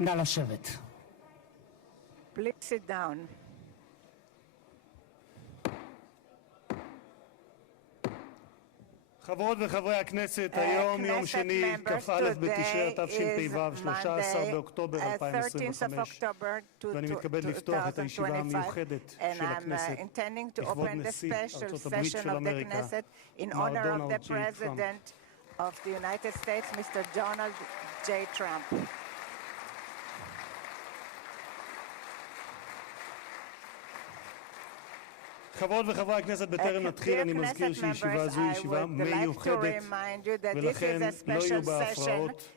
נא לשבת. Please sit down. חברות וחברי הכנסת, היום יום שני, כ"א בתשרי התשפ"ו, 13 באוקטובר 2025, ואני מתכבד לפתוח את הישיבה המיוחדת של הכנסת לכבוד נשיא ארצות הברית של אמריקה, מר דונלד ג'יי טראמפ. Of the United States, Mr. Donald J. Trump. חברות וחברי הכנסת, בטרם נתחיל אני מזכיר שישיבה זו היא ישיבה מיוחדת ולכן לא יהיו בה הפרעות.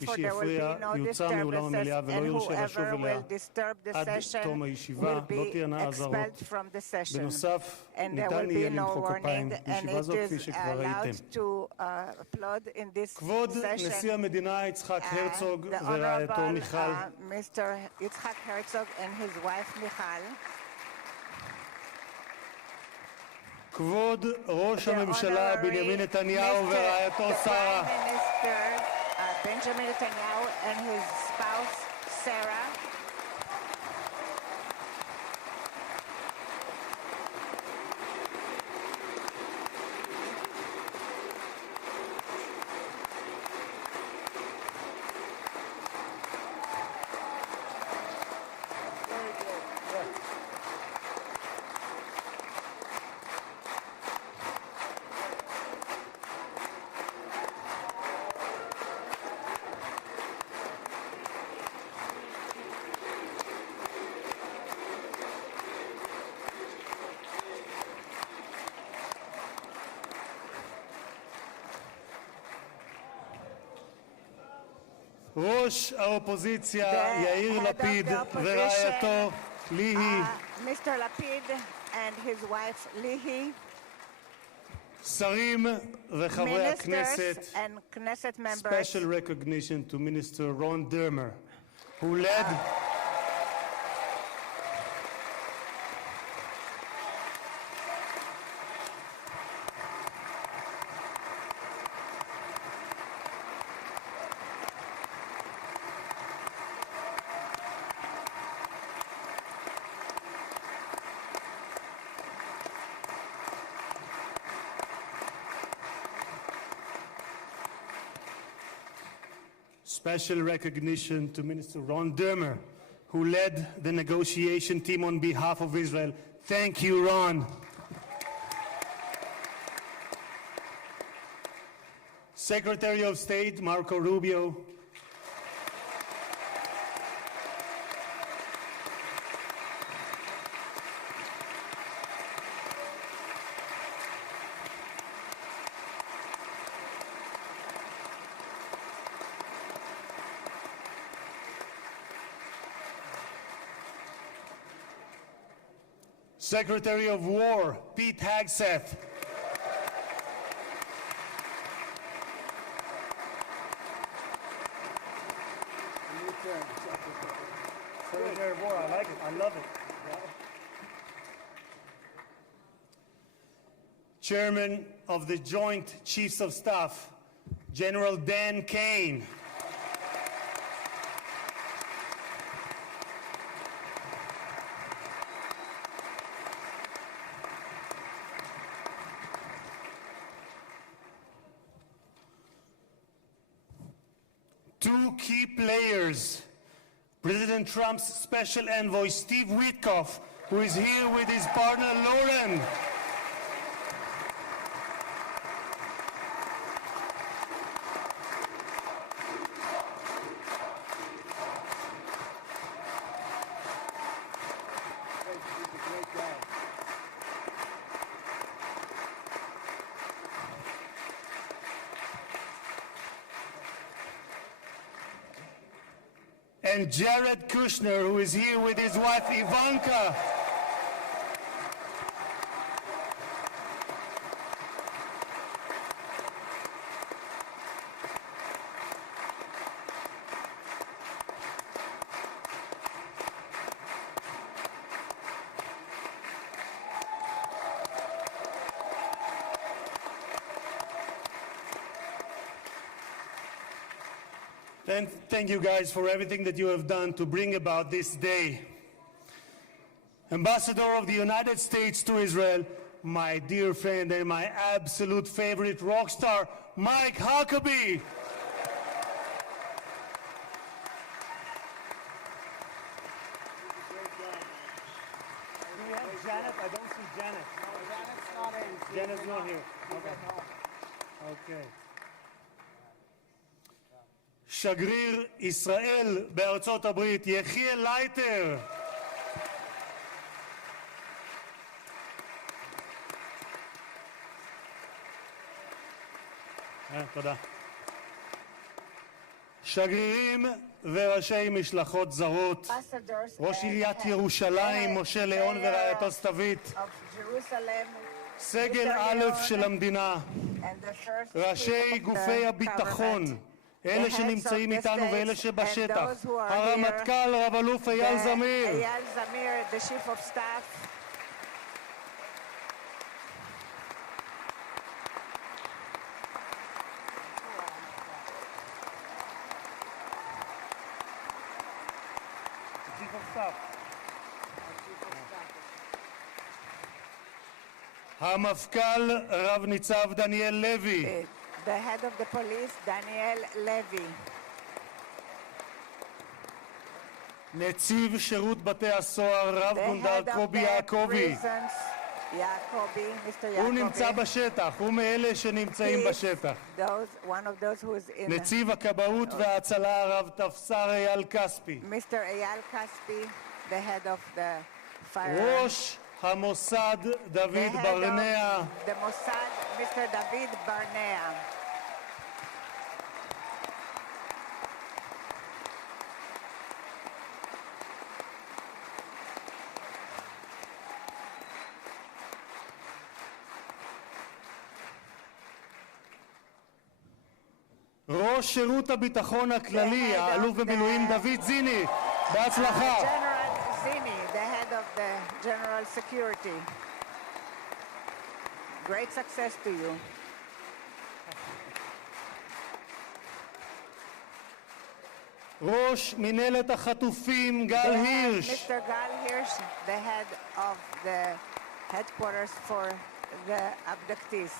מי שיפריע יוצא מאולם המליאה ולא יורשה לשוב אליה עד תום הישיבה, לא תהיינה אזהרות. בנוסף, ניתן יהיה למחוא כפיים בישיבה זו כפי שכבר ראיתם. כבוד נשיא המדינה יצחק הרצוג ורעייתו מיכל, כבוד ראש הממשלה בנימין נתניהו ורעייתו שרה, Benjamin Netanyahu and his spouse Sarah, ראש האופוזיציה יאיר לפיד ורעייתו ליהי, Mr. Lapid and his wife Lihi, שרים וחברי הכנסת, and Knesset members. special recognition to Minister Ron Dermer, who led special recognition to Minister Ron Dermer, who led the negotiation team on behalf of Israel. Thank you, Ron. Secretary of State Marco Rubio, Secretary of War Pete Hegseth, Secretary of War, I like it, I love it. Chairman of the Joint Chiefs of Staff General Dan Kane, two key players, President Trump's special envoy Steve Witkoff, who is here with his partner Lauren, and Jared Kushner, who is here with his wife Ivanka. And thank you guys for everything that you have done to bring about this day. Ambassador of the United States to Israel, my dear friend and my absolute favorite rock star, Mike Huckabee. Do we have Janet? I don't see Janet. No, Janet's not in. Janet's not here. She's at home. Okay. שגריר ישראל בארצות הברית, יחיאל לייטר. תודה. שגרירים וראשי משלחות זרות, ראש עיריית ירושלים משה ליאון ורעייתו סתווית, סגל א' של המדינה, ראשי גופי הביטחון, אלה שנמצאים איתנו ואלה שבשטח, הרמטכ"ל רב אלוף אייל זמיר, the chief of staff, המפכ"ל רב ניצב דניאל לוי, the head of the police, Daniel Levy, נציב שירות בתי הסוהר רב the גונדר head of קובי the יעקבי, prisons, Mr. הוא נמצא Yacobi. בשטח, הוא מאלה שנמצאים He is בשטח. one of those who is in נציב הכבאות וההצלה הרב תפסר אייל כספי, Mr. Eyal Kaspi, the head of the fire. ראש המוסד דוד the head ברנע, of the Mossad, Mr. David Barnea. ראש שירות הביטחון הכללי, האלוף במילואים דוד זיני, בהצלחה. General Zini, the head of the General Security. Great success to you. ראש מנהלת החטופים גל The head, הירש, Mr. Gal Hirsch, the head of the headquarters for the abductees.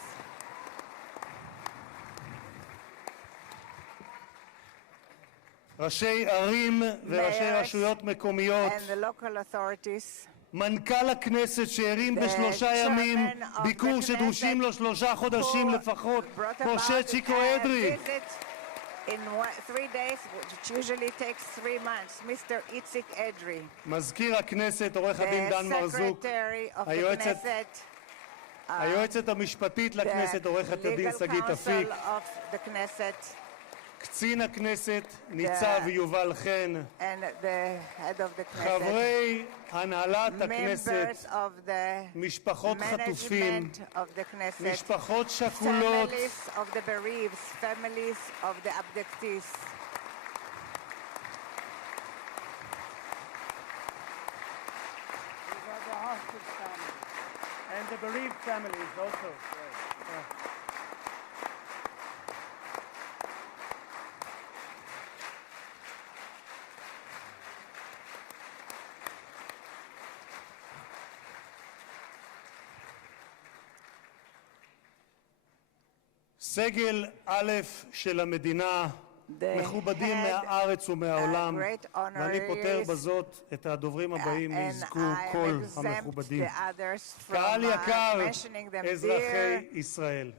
ראשי ערים וראשי Mayors רשויות מקומיות, and the local authorities. מנכ"ל הכנסת שהרים בשלושה ימים chairman of ביקור the שדרושים לו 3 חודשים who לפחות, brought משה about צ'יקו a אדרי. visit in 3 days, which usually takes 3 months, Mr. Itzik Edry, מזכיר הכנסת עורך הדין דן the מרזוק, secretary of the היועצת Knesset, היועצת המשפטית לכנסת עורכת הדין legal שגית אפיק, counsel of the Knesset, קצין הכנסת ניצב יובל חן, and the head of the Knesset, חברי הנהלת הכנסת, members of the משפחות חטופים, management of the Knesset, משפחות שכולות, families of the bereaved, families of the abductees. These are the hostage families. And the bereaved families also. סגל א' של המדינה, מכובדים מהארץ ומהעולם, ואני פותר בזאת את הדוברים הבאים יזכו כל המכובדים. קהל יקר, אזרחי ישראל,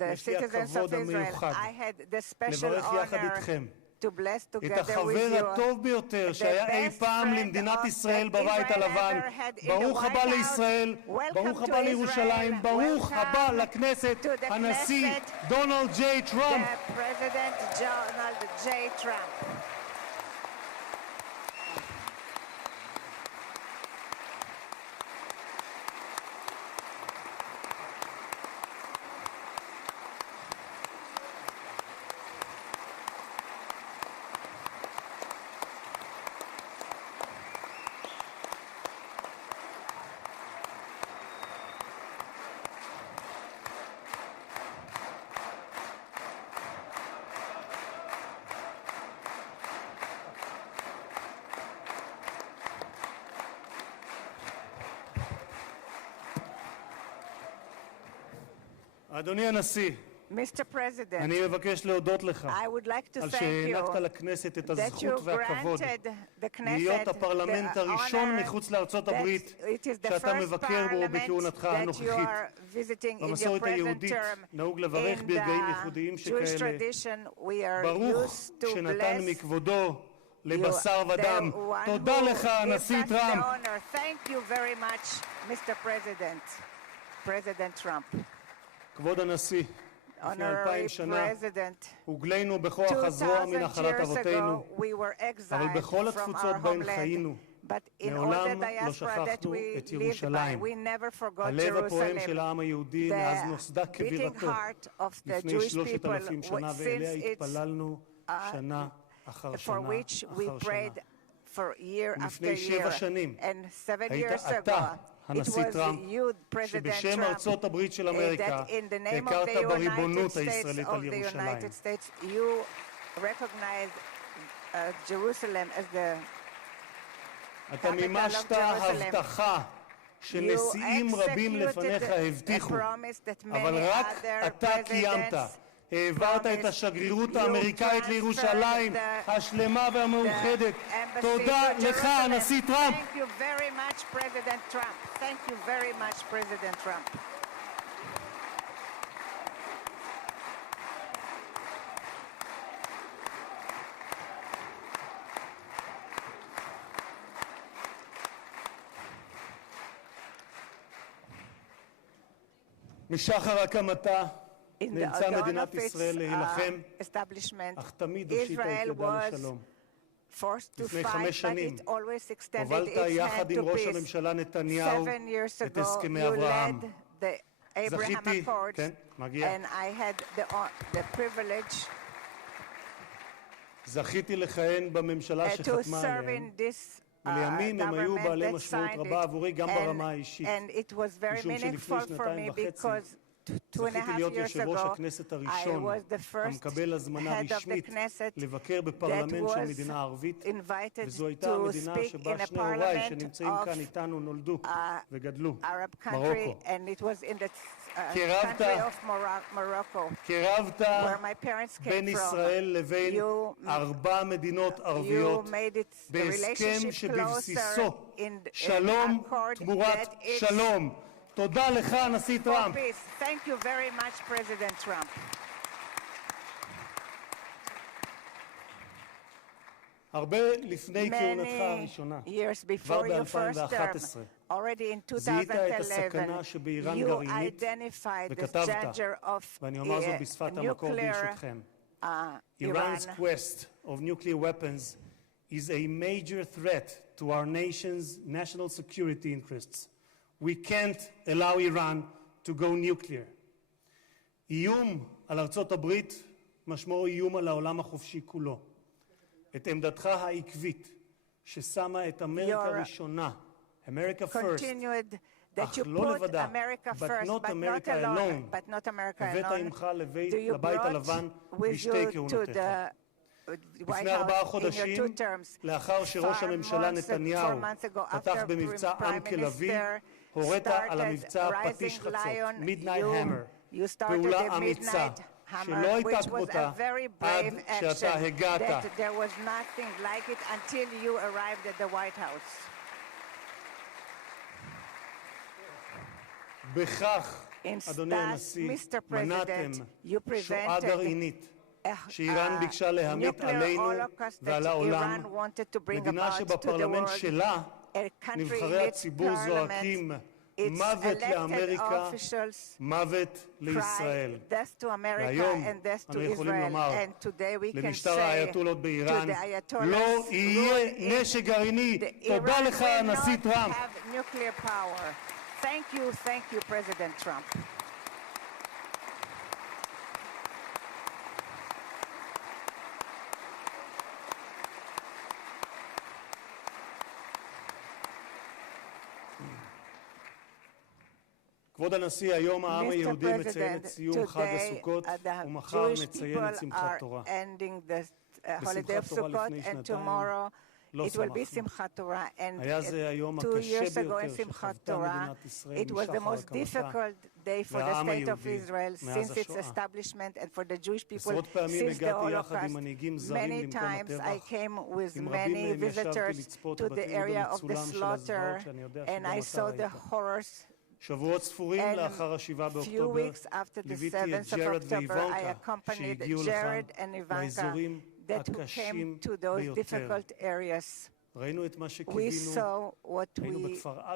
יש לי הכבוד המיוחד לברך יחד איתכם את החבר הטוב ביותר שהיה אי פעם למדינת ישראל בבית הלבן. ברוך הבא לישראל, ברוך הבא לירושלים, ברוך הבא לכנסת, הנשיא דונלד ג'יי טראמפ. President Donald J. Trump. אדוני הנשיא, Mr. President, אני מבקש להודות לך I would like to על thank שהענקת you לכנסת את that הזכות you והכבוד granted the להיות Knesset הפרלמנט the הראשון honor מחוץ לארצות הברית that it is the שאתה first מבקר בו parliament בכהונתך that you הנוכחית. are visiting in your במסורת present היהודית term. נהוג לברך In ברגעים the ייחודיים Jewish שכאלה. tradition, we are ברוך used to שנתן bless מכבודו לבשר the ודם. one תודה who לך, gives הנשיא us the טראמפ. honor. Thank you very much, Mr. President, President Trump. כבוד הנשיא, לפני 2000 Honorary שנה President, הוגלינו בכוח הזרוע 2,000 מנחלת years אבותינו, ago, we were אבל exiled בכל from התפוצות our בהן homeland. חיינו, But in all the מעולם לא diaspora that שכחנו we את lived by, ירושלים. we never forgot הלב הפועם של Jerusalem. העם היהודי מאז נוסדה The beating כבירתו heart of the לפני Jewish 3,000 people, שנה, ואליה since it's התפללנו שנה אחר for שנה which we אחר שנה. prayed for year after ולפני 7 year. שנים And 7 היית years ago, אתה, it הנשיא was טראמפ, you, President שבשם Trump, ארצות הברית של אמריקה that in the name of הכרת the United בריבונות States הישראלית of על the ירושלים. United States, you recognized Jerusalem as the אתה capital מימשת of Jerusalem. הבטחה שנשיאים רבים לפניך הבטיחו, אבל רק אתה קיימת. העברת את השגרירות האמריקאית לירושלים השלמה והמאוחדת. תודה לך, הנשיא טראמפ. Thank you very much, President Trump. Thank you very much, President Trump. משחר הקמתה In the נאלצה dawn מדינת of its ישראל להילחם, establishment, אך תמיד הושיטה את Israel ידה was לשלום. forced to לפני fight, 5 but שנים it always extended הובלת its יחד hand עם to ראש peace. הממשלה נתניהו 7 years את ago, הסכמי you אברהם. led the Abraham זכיתי, Accords, כן, מגיע. and I had the privilege זכיתי לכהן בממשלה to שחתמה serve עליהם. in this ולימים הם היו government בעלי that משמעות signed רבה it, עבורי גם ברמה האישית. and it was very משום שלפני meaningful for me 2.5 because 2.5 זכיתי להיות years יושב ראש ago, הכנסת I הראשון was the first המקבל הזמנה head of the רשמית Knesset לבקר that בפרלמנט של was מדינה ערבית, invited וזו הייתה to המדינה speak שבה in a שני הוריי parliament שנמצאים of כאן איתנו נולדו וגדלו, Arab country, מרוקו. and it was in the קירבת- country of Morocco, קירבת where my parents בין came ישראל from. לבין You- 4 מדינות You ערביות made it the בהסכם relationship שבבסיסו closer in שלום accord תמורת that it's שלום. תודה לך, הנשיא for טראמפ. peace. Thank you very much, President Trump. הרבה לפני כהונתך הראשונה, Many years כבר before your first term, ב-2011, already in זיהית את 2011, הסכנה שבאיראן you גרעינית identified the וכתבת, danger of ואני אומר זאת בשפת המקור nuclear ברשותכם. Iran. Iran's quest of nuclear weapons is a major threat to our nation's national security interests. We can't allow Iran to go nuclear. איום על ארצות הברית משמעו איום על העולם החופשי כולו. את עמדתך העקבית ששמה את אמריקה ראשונה, America first, Continued that אך you לא put לבדה, America but first, not but not America alone, alone. but not America הבאת alone. עמך Do you לבית brought הלבן with בשתי you to כהונותיך. the White לפני 4 House in your חודשים, 2 terms? לאחר שראש 4 הממשלה months נתניהו ago, פתח after במבצע Prime עם כלבי, Minister הורית על started המבצע פטיש Rising חצות, Lion, Midnight Hammer, you started פעולה the אמיצה, Midnight שלא Hammer, הייתה which was כמותה a very עד brave שאתה action הגעת. that there was nothing like it until you arrived at the White House. בכך, In אדוני that, הנשיא, Mr. מנעתם President, you שואה prevented גרעינית שאיראן ביקשה להמיט nuclear עלינו holocaust ועל that העולם, Iran wanted to bring מדינה about to the שבפרלמנט world. שלה A country נבחרי in its הציבור זועקים parliament, its מוות elected לאמריקה, officials מוות לישראל. cry death to America והיום and death to אנו יכולים Israel. לומר And today we can למשטר say האייתולות to באיראן, the Ayatollahs לא יהיה rule in נשק גרעיני. the תודה Iran לך, will הנשיא not טראמפ. have nuclear power. Thank you, President Trump. כבוד הנשיא, היום העם Mr. היהודי מציין את President, סיום חג today הסוכות, the ומחר Jewish נציין את people שמחת are תורה. ending the holiday of בשמחת תורה Sukkot, לפני and שנתיים tomorrow לא it will be שמחנו. Simchat Torah, and היה זה היום 2 הקשה years ago in ביותר Simchat שחוותה Torah, מדינת ישראל it was the משחר most הקמתה difficult day for the והעם state of היהודי Israel מאז since its השואה. establishment and for the Jewish people עשרות פעמים since the הגעתי יחד עם Holocaust. מנהיגים זרים Many למקום times I הטבח. came with עם many רבים מהם ישבתי visitors לצפות to the בתיעוד area of the המצולם של slaughter, הזוועות שאני יודע and שגם I אתה saw the ראית. horrors. שבועות ספורים And לאחר ה-7 few באוקטובר weeks after the ליוויתי את 7th of ג'רד October, I ואיוונקה accompanied שהגיעו לכאן Jared and Ivanka לאזורים that who הקשים came to those ביותר. difficult areas. ראינו את מה We שקיווינו, saw what היינו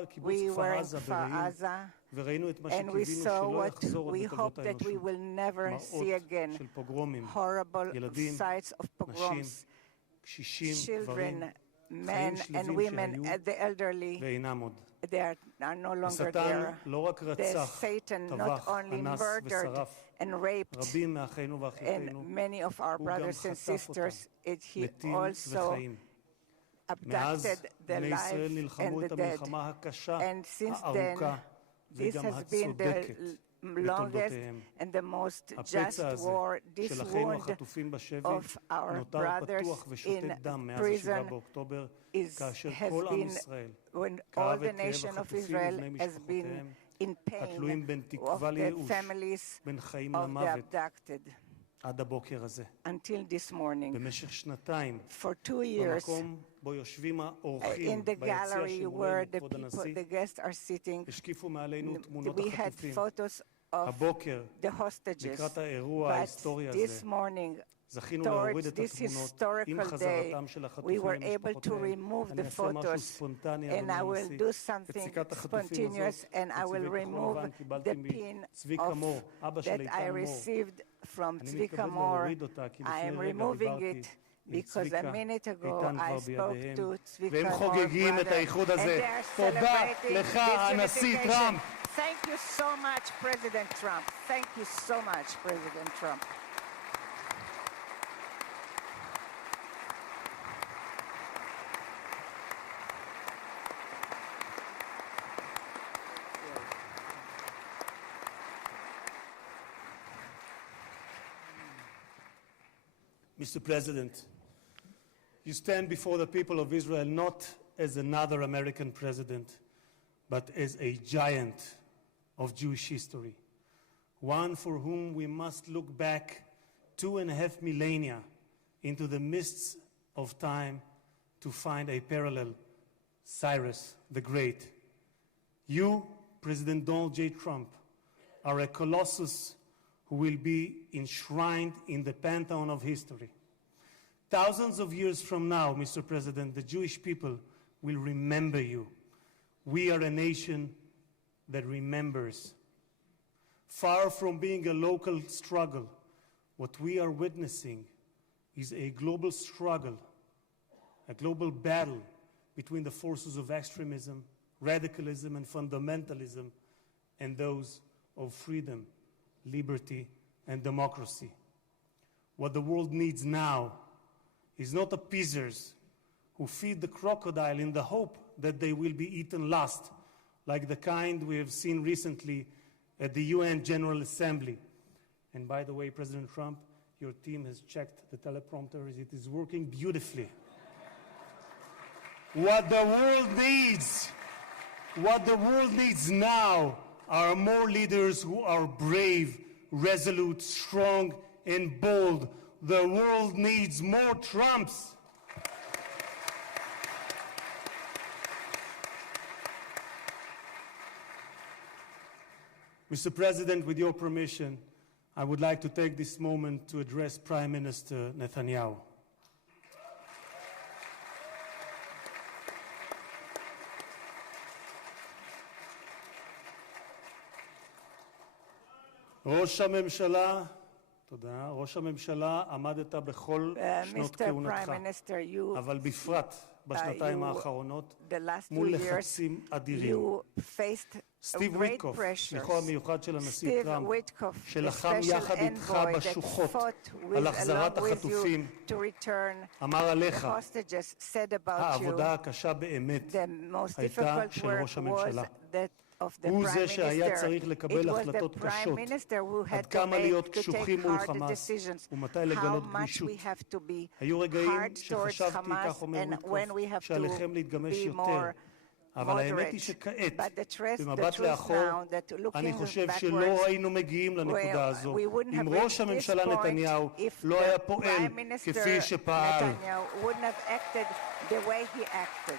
קיבוץ we כפר were in עזה Kfar ברעים, Aza, וראינו את מה and we שקיווינו saw שלא what יחזור עוד we בתולדות hope that we האנושות. will never see מראות again, של פוגרומים, horrible ילדים, sites of נשים, pogroms, קשישים, גברים, children, men and שלווים women, שהיו and the elderly. ואינם עוד. They are no longer השטן there. לא רק The רצח, Satan not טבח, only אנס murdered ושרף and raped רבים מאחינו ואחיותינו, and many of our הוא גם brothers and חטף אותם, sisters, he מתים also וחיים. מאז abducted the בני ישראל life נלחמו and את the dead. המלחמה הקשה, And since then, הארוכה this וגם has been the הצודקת longest בתולדותיהם. and the most just הפצע הזה war, this של אחינו wound החטופים בשבי of our נותר brothers פתוח ושותת in דם מאז prison ה-7 באוקטובר, כאשר has כל עם been ישראל when all כאב the את כאב nation of החטופים Israel ובני has been משפחותיהם, in התלויים pain בין of תקווה the לייאוש, families בין חיים of the למוות, abducted עד הבוקר הזה. until this morning. במשך שנתיים, For 2 years, במקום בו יושבים in האורחים the ביציע gallery where שמולנו, the כבוד people, הנשיא, the guests are sitting, השקיפו מעלינו תמונות we had החטופים. photos of הבוקר, the hostages. לקראת האירוע But ההיסטורי this הזה, morning, זכינו להוריד towards את this התמונות עם historical day, חזרתם של we החטופים were able to למשפחותיהם. remove אני the אעשה משהו photos, ספונטני, and I אדוני will הנשיא. do את something סיכת החטופים הזאת, spontaneous, and I will מצבעי כחול remove לבן, קיבלתי the pin מצבי of כמור, אבא של that איתן I מור. received from אני Tzvi מתכבד Kamor. להוריד אותה, כי I לפני am רגע removing דיברתי it עם because a צביקה, minute ago איתן I כבר spoke בידיהם, to Tzvi והם Kamor חוגגים את brother, האיחוד and הזה. they are תודה celebrating לך, this הנשיא unification. טראמפ. Thank you so much, President Trump. Thank you so much, President Trump. Mr. President, you stand before the people of Israel not as another American president, but as a giant of Jewish history, one for whom we must look back 2.5 millennia into the mists of time to find a parallel, Cyrus the Great. You, President Donald J. Trump, are a colossus who will be enshrined in the pantheon of history. Thousands of years from now, Mr. President, the Jewish people will remember you. We are a nation that remembers. Far from being a local struggle, what we are witnessing is a global struggle, a global battle between the forces of extremism, radicalism, and fundamentalism, and those of freedom, liberty, and democracy. What the world needs now is not appeasers who feed the crocodile in the hope that they will be eaten last, like the kind we have seen recently at the UN General Assembly. And by the way, President Trump, your team has checked the teleprompter. It is working beautifully. What the world needs now are more leaders who are brave, resolute, strong, and bold. The world needs more Trumps. Mr. President, with your permission, I would like to take this moment to address Prime Minister Netanyahu. ראש הממשלה, תודה. ראש הממשלה, עמדת בכל שנות כהונתך, אבל בפרט בשנתיים האחרונות, מול לחצים אדירים. סטיב וויטקוף, שליחו המיוחד של הנשיא טראמפ, שלחם יחד איתך בשוחות על החזרת החטופים, אמר עליך, העבודה הקשה באמת הייתה של ראש הממשלה. of the הוא Prime זה שהיה Minister. צריך It לקבל was the החלטות Prime קשות Minister who עד had to כמה להיות take קשוחים מול hard חמאס decisions, ומתי how לגלות much גמישות. we have to be היו רגעים hard towards שחשבתי, Hamas, כך אומר and וויטקוף, when we have שעליכם to להתגמש be יותר. more אבל האמת היא moderate. שכעת, But the במבט truth לאחור, now that אני looking חושב backwards, שלא היינו מגיעים לנקודה הזו we wouldn't אם have ראש reached this הממשלה point נתניהו if לא the היה פועל Prime Minister כפי שפעל. Netanyahu wouldn't have acted the way he acted.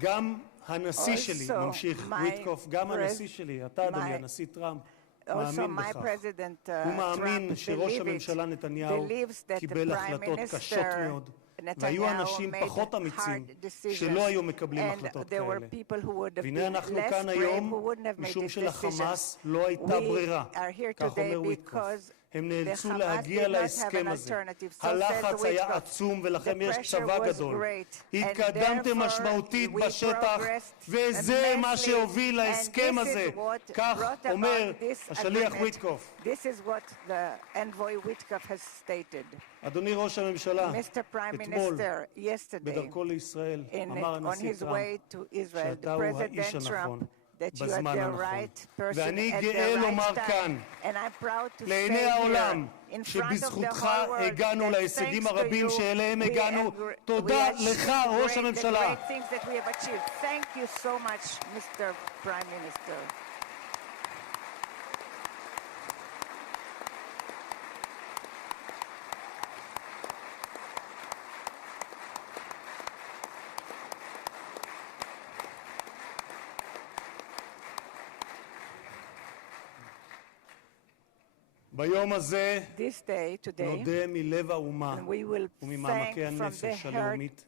גם הנשיא שלי, Also, ממשיך וויטקוף, גם הנשיא שלי, אתה אדוני, הנשיא טראמפ, מאמין my בכך. president הוא מאמין Trump שראש הממשלה נתניהו believes that the קיבל Prime החלטות Minister קשות מאוד, והיו Netanyahu אנשים made פחות אמיצים hard decisions, שלא היו מקבלים and החלטות there were כאלה. people who would have והנה been אנחנו less כאן brave היום, who wouldn't have made משום these שלחמאס decisions. לא הייתה ברירה, We are here כך today אומר וויטקוף. because הם the נאלצו Hamas להגיע did not have להסכם an הזה. alternative. So said הלחץ היה Witkoff. עצום ולכם The יש pressure צבא was גדול. great, and התקדמתם therefore משמעותית we בשטח, progressed וזה מה immensely, שהוביל and להסכם this הזה. is what כך brought אומר about this השליח agreement. וויטקוף. This is what the envoy Witkoff has stated. אדוני ראש הממשלה, Mr. Prime אתמול, Minister, yesterday, בדרכו לישראל, אמר on הנשיא his טראמפ, way to Israel, שאתה the הוא האיש President הנכון, Trump, that you are בזמן the הנכון. right person ואני at גאה the לומר right כאן, time. And I'm proud to say לעיני here, העולם, in front of the שבזכותך whole world, הגענו that להישגים thanks to הרבים you, שאליהם we הגענו. have תודה achieved לך, ראש the הממשלה. great things that we have achieved. Thank you so much, Mr. Prime Minister. ביום הזה This day, today, נודה מלב האומה and we will thank וממעמקי from the הנפש heart הלאומית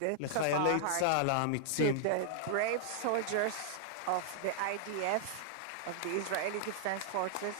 the of לחיילי our heart צה"ל to האמיצים, the brave soldiers of the IDF, of the Israeli Defense Forces,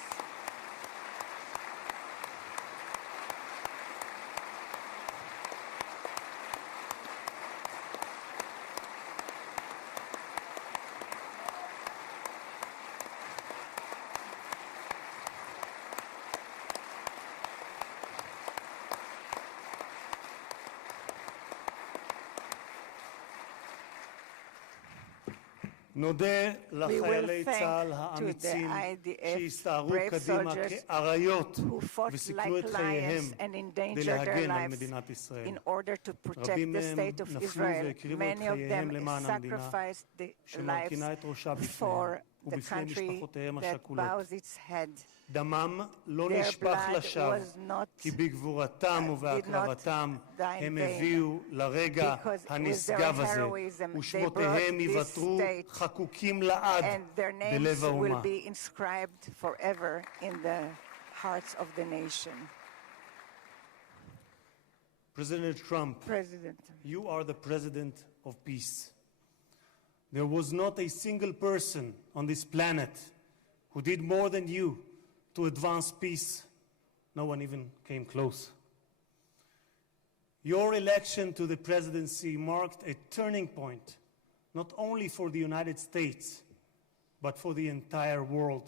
נודה לחיילי thank צה"ל to האמיצים the IDF שהסתערו brave קדימה soldiers כאריות who fought וסיכנו את like חייהם lions and כדי endangered their להגן על lives מדינת ישראל. in order to protect רבים the מהם state of נפלו Israel. והקריבו את Many of חייהם them למען המדינה sacrificed their lives שמרכינה את ראשה for בפניהם the ובפני country משפחותיהם that השכולות. bows its head. דמם לא Their נשפך blood לשווא, was not כי בגבורתם ובהקרבתם die in הם vain. הביאו לרגע Because with their הנשגב הזה, heroism, ושמותיהם they brought ייוותרו this state, חקוקים לעד and their בלב names will האומה. be inscribed forever in the hearts of the nation. President Trump, President, you are the president of peace. There was not a single person on this planet who did more than you to advance peace. No one even came close. Your election to the presidency marked a turning point, not only for the United States, but for the entire world.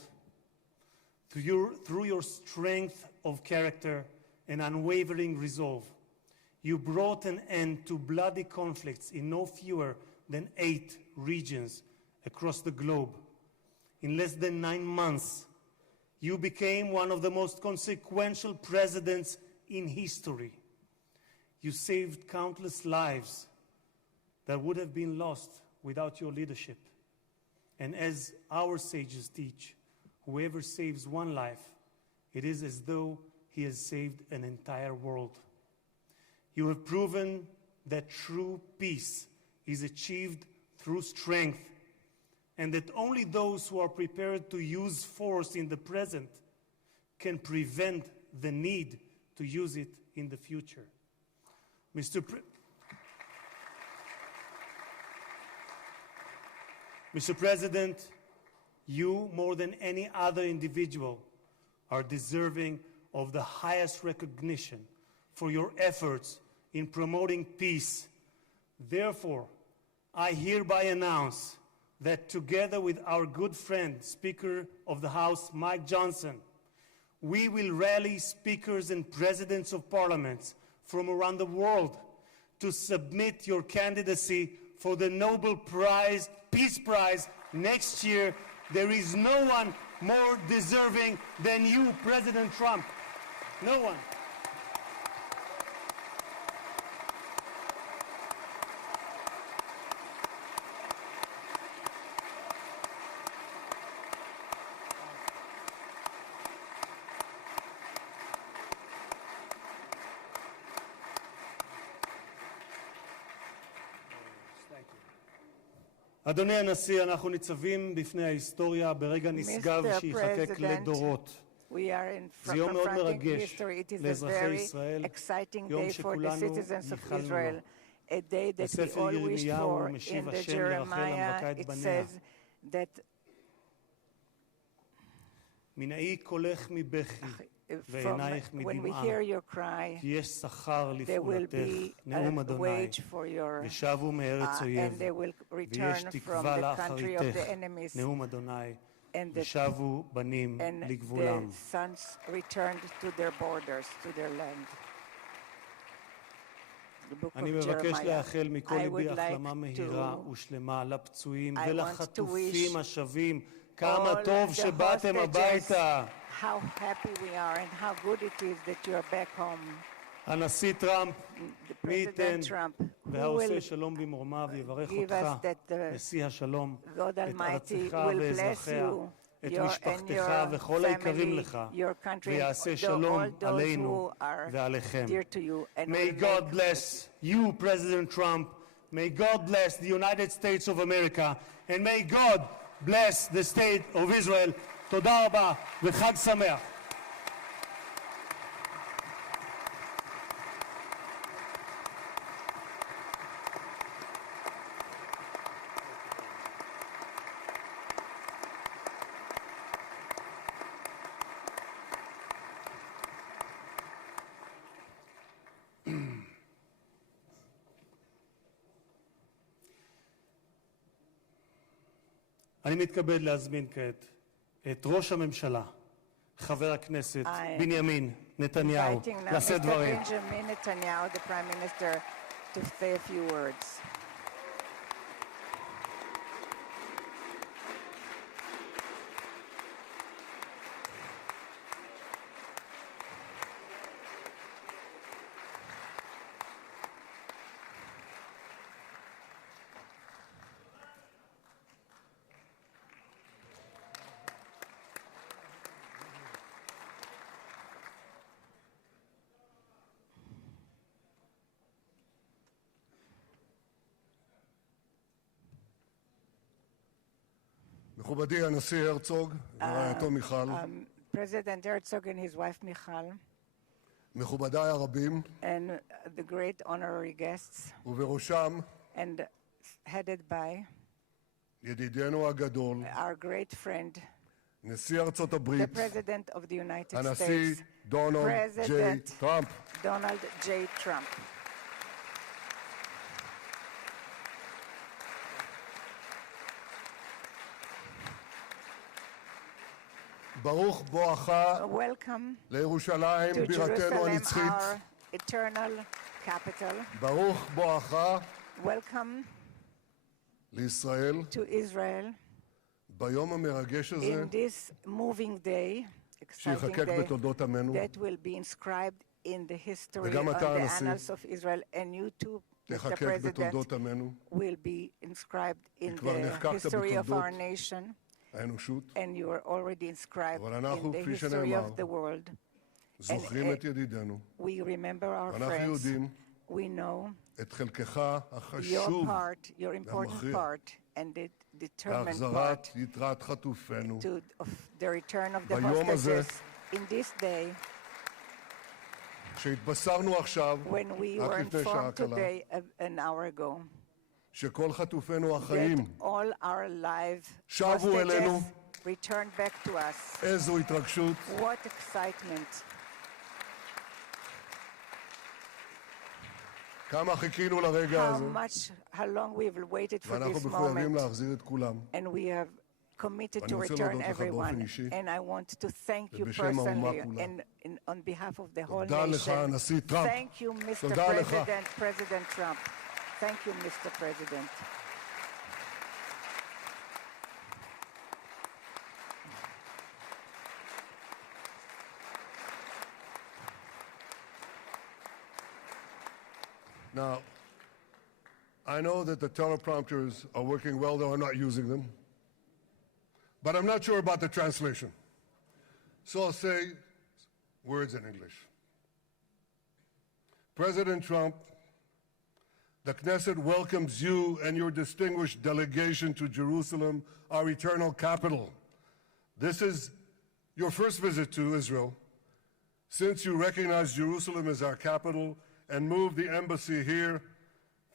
Through your strength of character and unwavering resolve, you brought an end to bloody conflicts in no fewer than 8 regions across the globe. In less than 9 months, you became one of the most consequential presidents in history. You saved countless lives that would have been lost without your leadership. And as our sages teach, whoever saves one life, it is as though he has saved an entire world. You have proven that true peace is achieved through strength, and that only those who are prepared to use force in the present can prevent the need to use it in the future. Mr. President, you, more than any other individual, are deserving of the highest recognition for your efforts in promoting peace. Therefore, I hereby announce that together with our good friend, Speaker of the House, Mike Johnson, we will rally speakers and presidents of parliaments from around the world to submit your candidacy for the Nobel Prize, Peace Prize next year. There is no one more deserving than you, President Trump. No one. אדוני הנשיא, אנחנו ניצבים בפני ההיסטוריה ברגע נשגב שיחקק לדורות. זה יום מאוד מרגש לאזרחי ישראל, יום שכולנו ייחלנו לו. בספר ירמיהו משיב השם לרחל המבכה את בניה. מנעי קולך מבכי ועינייך מדמעה, כי יש שכר לפעולתך, נאום אדוני, ושבו מארץ אויב, ויש תקווה לאחריתך, נאום אדוני, ושבו בנים לגבולם. אני מבקש לאחל מכל ליבי החלמה מהירה ושלמה לפצועים ולחטופים השבים. כמה טוב שבאתם הביתה. How happy we are and how good it is that you are back home. הנשיא טראמפ, מי ייתן והעושה שלום במרומיו יברך אותך, נשיא השלום, את ארצך ואזרחיה, את משפחתך וכל היקרים לך, ויעשה שלום עלינו ועליכם. May God bless you, President Trump. May God bless the United States of America. And may God bless the state of Israel. תודה רבה וחג שמח. אני מתכבד להזמין כעת את ראש הממשלה, חבר הכנסת בנימין נתניהו, לשאת דברים. Benjamin Netanyahu, the Prime Minister, to say a few words. מכובדי הנשיא הרצוג ורעייתו מיכל, President Herzog and his wife Michal, מכובדיי הרבים, and the great honorary guests, ובראשם and headed by ידידנו הגדול, our great friend, נשיא ארצות הברית, the President of the United הנשיא States, דונלד ג'יי טראמפ. Donald J. Trump. ברוך בואך לירושלים בירתנו הנצחית. ברוך בואך לישראל ביום המרגש הזה שיחקק בתולדות עמנו. וגם אתה הנשיא תחקק בתולדות עמנו. כבר נחקקת בתולדות האנושות, אבל אנחנו, כפי שנאמר, זוכרים את ידידנו, ואנחנו יודעים את חלקך החשוב והמכריע להחזרת יתרת חטופינו. ביום הזה, שהתבשרנו עכשיו, רק לפני שעה קלה, שכל חטופינו החיים שבו אלינו. איזו התרגשות. כמה חיכינו לרגע הזה, how long we've waited for ואנחנו this מחויבים moment, להחזיר את כולם. and we have committed ואני to רוצה return להודות לך באופן everyone. אישי, And I want to thank you ובשם האומה personally כולה. and on behalf of the whole תודה לך, nation. הנשיא טראמפ. Thank you, Mr. תודה לך. President Trump. Thank you, Mr. President. Now, I know that the teleprompters are working well, though I'm not using them. But I'm not sure about the translation. So I'll say words in English. President Trump, the Knesset welcomes you and your distinguished delegation to Jerusalem, our eternal capital. This is your first visit to Israel since you recognize Jerusalem as our capital and moved the embassy here.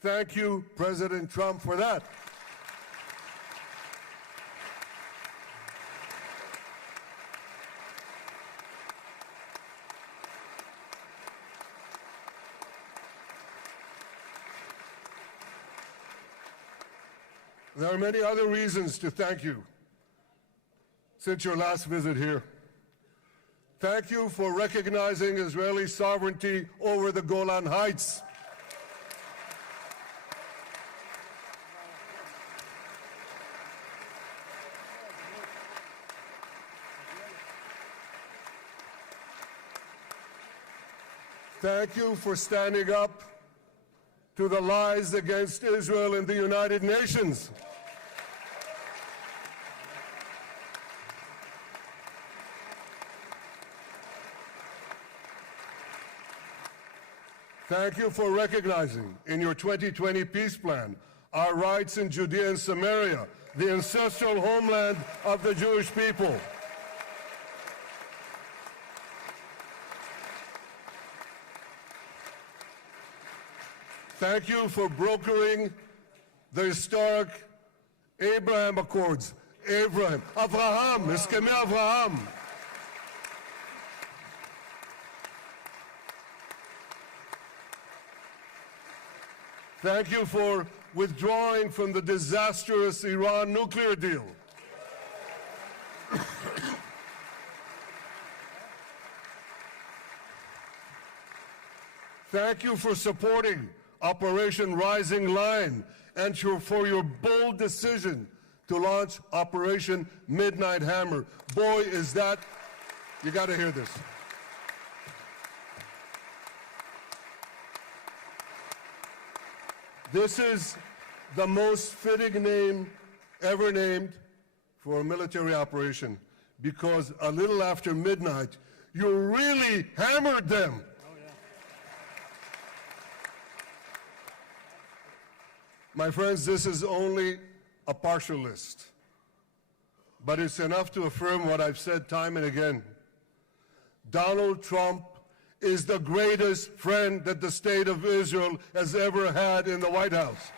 Thank you, President Trump, for that. There are many other reasons to thank you since your last visit here. Thank you for recognizing Israeli sovereignty over the Golan Heights. Thank you for standing up to the lies against Israel in the United Nations. Thank you for recognizing in your 2020 peace plan our rights in Judea and Samaria, the ancestral homeland of the Jewish people. Thank you for brokering the historic Abraham Accords. Abraham, Eskamei Avraham. Thank you for withdrawing from the disastrous Iran nuclear deal. Thank you for supporting Operation Rising Lion and for your bold decision to launch Operation Midnight Hammer. Boy, is that, you got to hear this. This is the most fitting name ever named for a military operation, because a little after midnight, you really hammered them. My friends, this is only a partial list, but it's enough to affirm what I've said time and again. Donald Trump is the greatest friend that the state of Israel has ever had in the White House.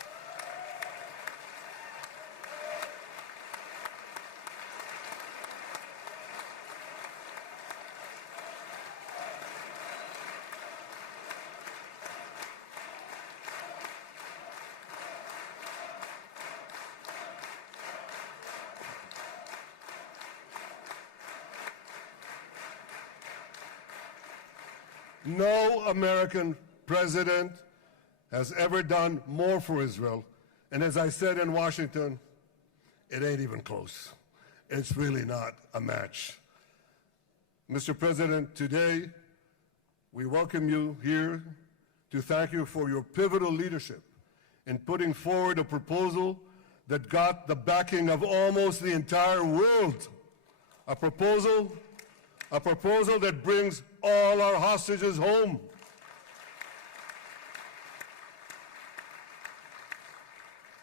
No American president has ever done more for Israel. And as I said in Washington, it ain't even close. It's really not a match. Mr. President, today we welcome you here to thank you for your pivotal leadership in putting forward a proposal that got the backing of almost the entire world. A proposal that brings all our hostages home.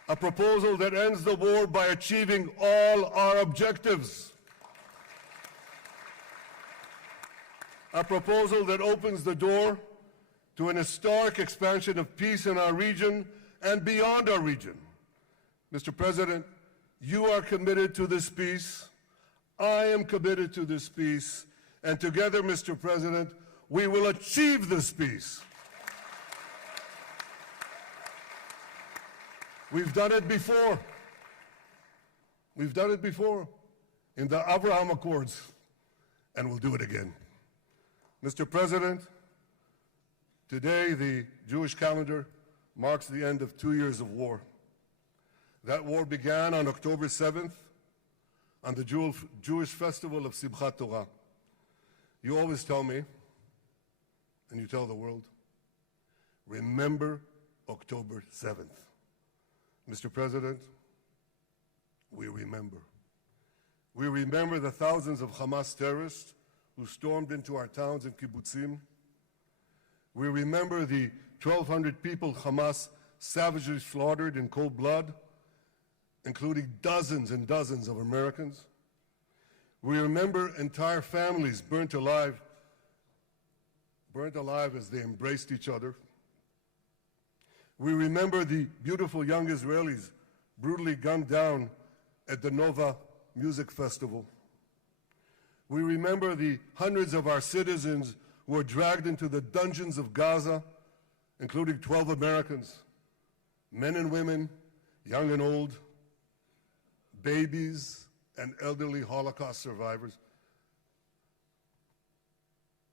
A proposal that ends the war by achieving all our objectives. A proposal that opens the door to an historic expansion of peace in our region and beyond our region. Mr. President, you are committed to this peace. I am committed to this peace. And together, Mr. President, we will achieve this peace. We've done it before. We've done it before in the Abraham Accords, and we'll do it again. Mr. President, today the Jewish calendar marks the end of 2 years of war. That war began on October 7th, on the Jewish festival of Simchat Torah. You always tell me, and you tell the world, remember October 7th. Mr. President, we remember. We remember the thousands of Hamas terrorists who stormed into our towns and kibbutzim. We remember the 1,200 people Hamas savagely slaughtered in cold blood, including dozens and dozens of Americans. We remember entire families burnt alive as they embraced each other. We remember the beautiful young Israelis brutally gunned down at the Nova Music Festival. We remember the hundreds of our citizens who were dragged into the dungeons of Gaza, including 12 Americans, men and women, young and old, babies and elderly Holocaust survivors.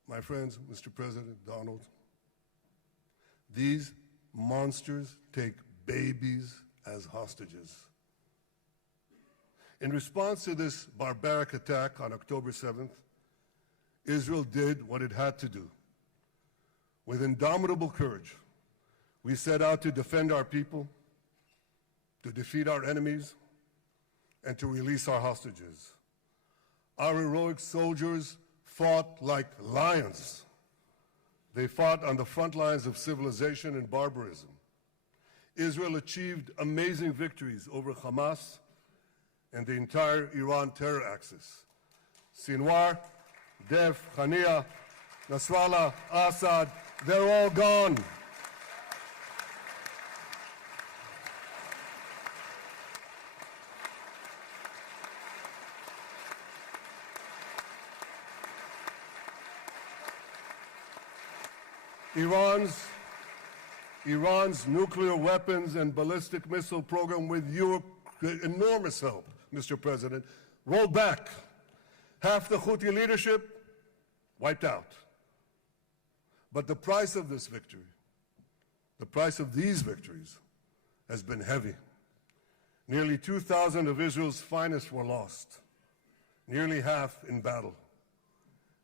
My friends, Mr. President, Donald, these monsters take babies as hostages. In response to this barbaric attack on October 7th, Israel did what it had to do. With indomitable courage, we set out to defend our people, to defeat our enemies, and to release our hostages. Our heroic soldiers fought like lions. They fought on the front lines of civilization and barbarism. Israel achieved amazing victories over Hamas and the entire Iran terror axis. Sinwar, Dev, Hania, Nasrallah, Assad, they're all gone. Iran's nuclear weapons and ballistic missile program, with your enormous help, Mr. President, rolled back. Half the Houthi leadership wiped out. But the price of this victory, the price of these victories, has been heavy. Nearly 2,000 of Israel's finest were lost, nearly half in battle.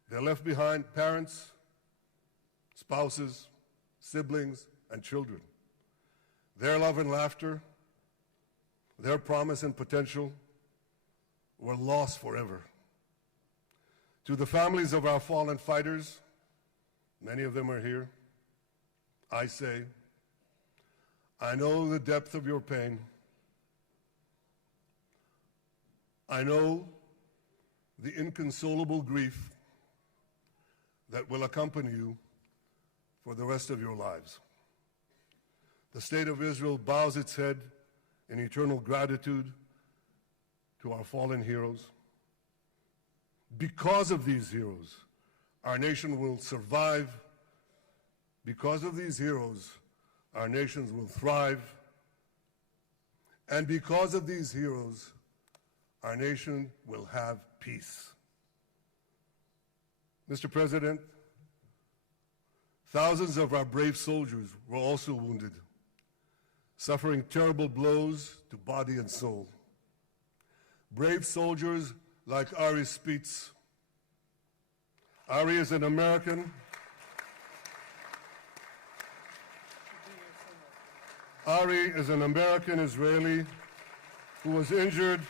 They left behind parents, spouses, siblings, and children. Their love and laughter, their promise and potential were lost forever. To the families of our fallen fighters, many of them are here, I say, I know the depth of your pain. I know the inconsolable grief that will accompany you for the rest of your lives. The state of Israel bows its head in eternal gratitude to our fallen heroes. Because of these heroes, our nation will survive. Because of these heroes, our nations will thrive. And because of these heroes, our nation will have peace. Mr. President, thousands of our brave soldiers were also wounded, suffering terrible blows to body and soul. Brave soldiers like Ari Spitz. Ari is an American. Ari is an American Israeli who was injured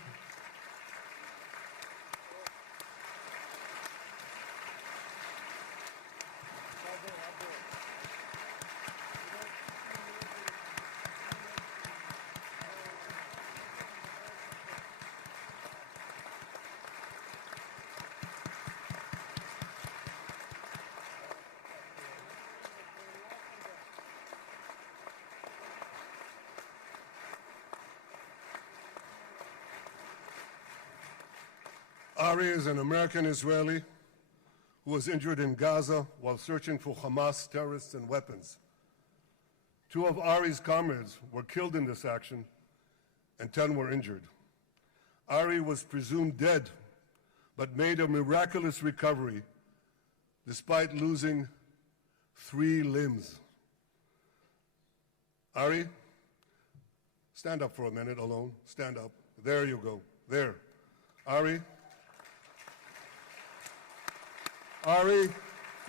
Ari is an American Israeli who was injured in Gaza while searching for Hamas terrorists and weapons. 2 of Ari's comrades were killed in this action, and 10 were injured. Ari was presumed dead, but made a miraculous recovery despite losing 3 limbs. Ari, stand up for a minute alone. Stand up. There you go. There. Ari,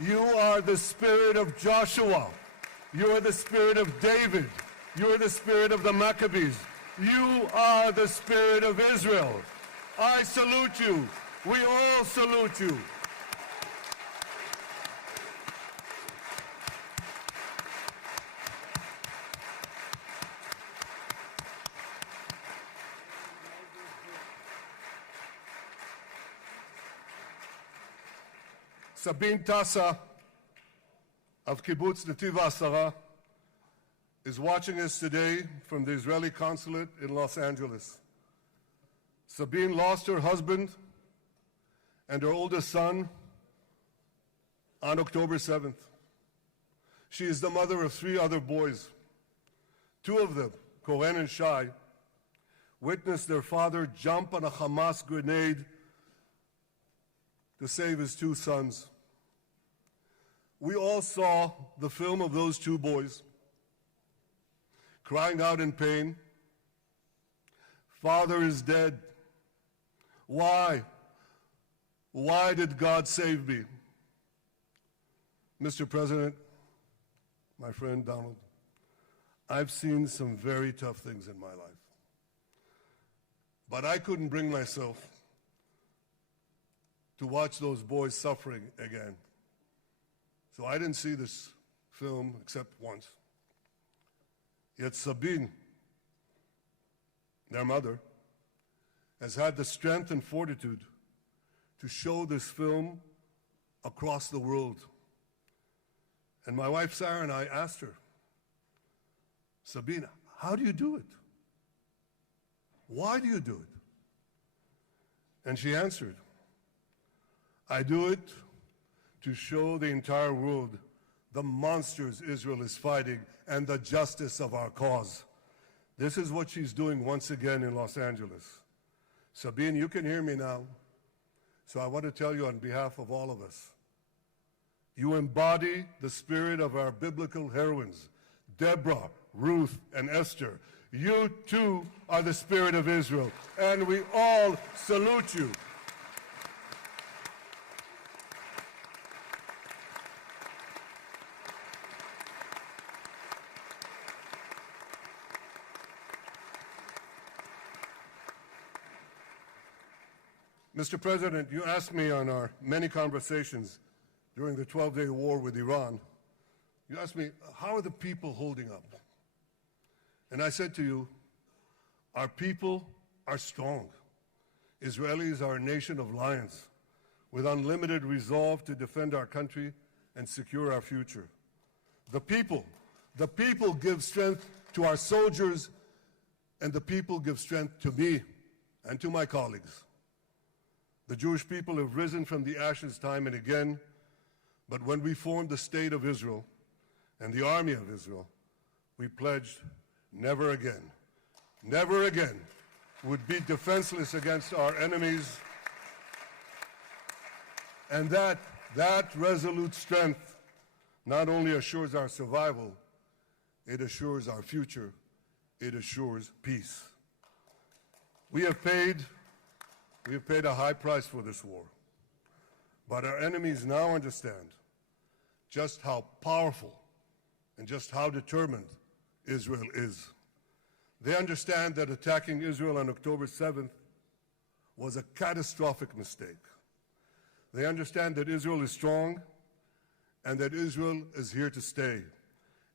you are the spirit of Joshua. You are the spirit of David. You are the spirit of the Maccabees. You are the spirit of Israel. I salute you. We all salute you. Sabine Tassa of Kibbutz Netiv HaAsara is watching us today from the Israeli consulate in Los Angeles. Sabine lost her husband and her oldest son on October 7th. She is the mother of 3 other boys. 2 of them, Koren and Shai, witnessed their father jump on a Hamas grenade to save his 2 sons. We all saw the film of those 2 boys crying out in pain, "Father is dead. Why? Why did God save me?" Mr. President, my friend Donald, I've seen some very tough things in my life. But I couldn't bring myself to watch those boys suffering again. So I didn't see this film except once. Yet Sabine, their mother, has had the strength and fortitude to show this film across the world. And my wife Sarah and I asked her, "Sabine, how do you do it? Why do you do it?" And she answered, "I do it to show the entire world the monsters Israel is fighting and the justice of our cause." This is what she's doing once again in Los Angeles. Sabine, you can hear me now, so I want to tell you on behalf of all of us, you embody the spirit of our biblical heroines, Deborah, Ruth, and Esther. You too are the spirit of Israel, and we all salute you. Mr. President, you asked me on our many conversations during the 12-day war with Iran, you asked me, how are the people holding up? And I said to you, our people are strong. Israelis are a nation of lions with unlimited resolve to defend our country and secure our future. The people give strength to our soldiers, and the people give strength to me and to my colleagues. The Jewish people have risen from the ashes time and again, but when we formed the State of Israel and the Army of Israel, we pledged never again would be defenseless against our enemies. And that resolute strength not only assures our survival, it assures our future, it assures peace. We have paid a high price for this war, but our enemies now understand just how powerful and just how determined Israel is. They understand that attacking Israel on October 7th was a catastrophic mistake. They understand that Israel is strong and that Israel is here to stay.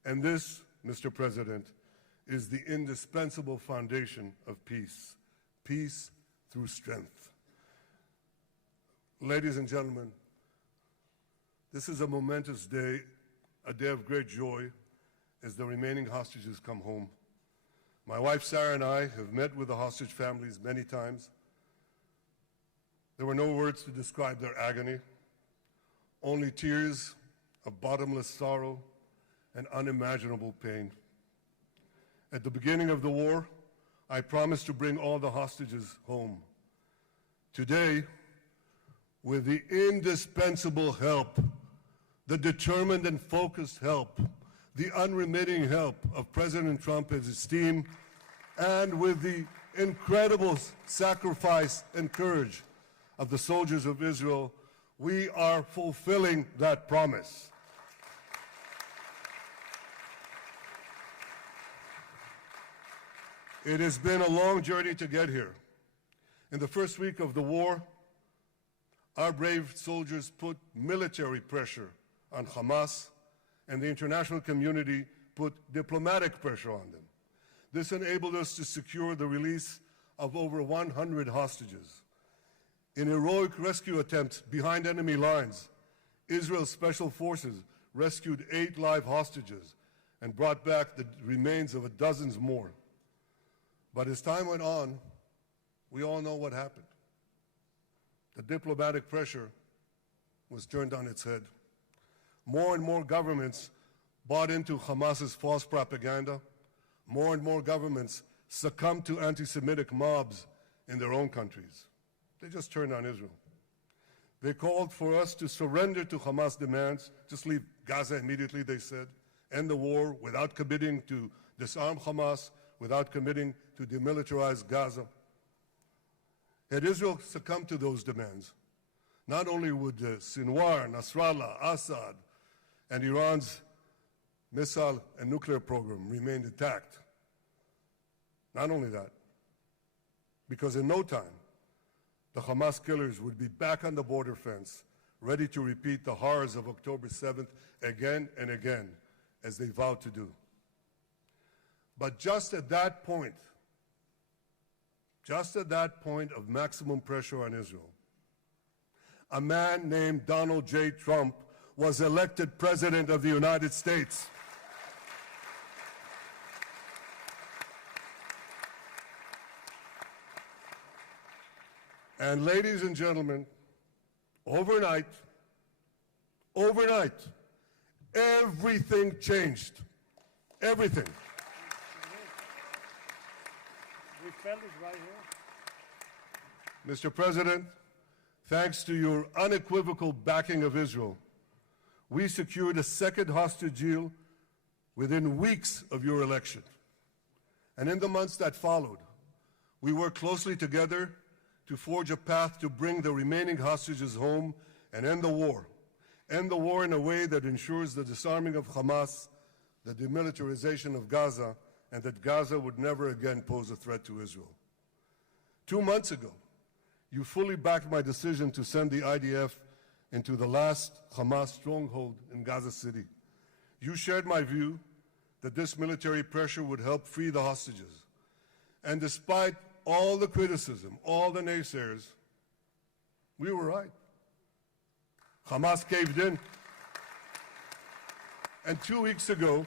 And this, Mr. President, is the indispensable foundation of peace. Peace through strength. Ladies and gentlemen, this is a momentous day, a day of great joy as the remaining hostages come home. My wife Sarah and I have met with the hostage families many times. There were no words to describe their agony, only tears of bottomless sorrow and unimaginable pain. At the beginning of the war, I promised to bring all the hostages home. Today, with the indispensable help, the determined and focused help, the unremitting help of President Trump and his team, and with the incredible sacrifice and courage of the soldiers of Israel, we are fulfilling that promise. It has been a long journey to get here. In the first week of the war, our brave soldiers put military pressure on Hamas, and the international community put diplomatic pressure on them. This enabled us to secure the release of over 100 hostages. In heroic rescue attempts behind enemy lines, Israel's special forces rescued 8 live hostages and brought back the remains of dozens more. But as time went on, we all know what happened. The diplomatic pressure was turned on its head. More and more governments bought into Hamas's false propaganda. More and more governments succumbed to anti-Semitic mobs in their own countries. They just turned on Israel. They called for us to surrender to Hamas demands, just leave Gaza immediately, they said, end the war without committing to disarm Hamas, without committing to demilitarize Gaza. Had Israel succumbed to those demands, not only would Sinwar, Nasrallah, Assad, and Iran's missile and nuclear program remain intact. Not only that, because in no time, the Hamas killers would be back on the border fence, ready to repeat the horrors of October 7th again and again, as they vowed to do. But just at that point of maximum pressure on Israel, a man named Donald J. Trump was elected President of the United States. And ladies and gentlemen, overnight, everything changed. Everything. We felt it right here. Mr. President, thanks to your unequivocal backing of Israel, we secured a second hostage deal within weeks of your election. And in the months that followed, we worked closely together to forge a path to bring the remaining hostages home and end the war. End the war in a way that ensures the disarming of Hamas, the demilitarization of Gaza, and that Gaza would never again pose a threat to Israel. 2 months ago, you fully backed my decision to send the IDF into the last Hamas stronghold in Gaza City. You shared my view that this military pressure would help free the hostages. And despite all the criticism, all the naysayers, we were right. Hamas caved in. And 2 weeks ago,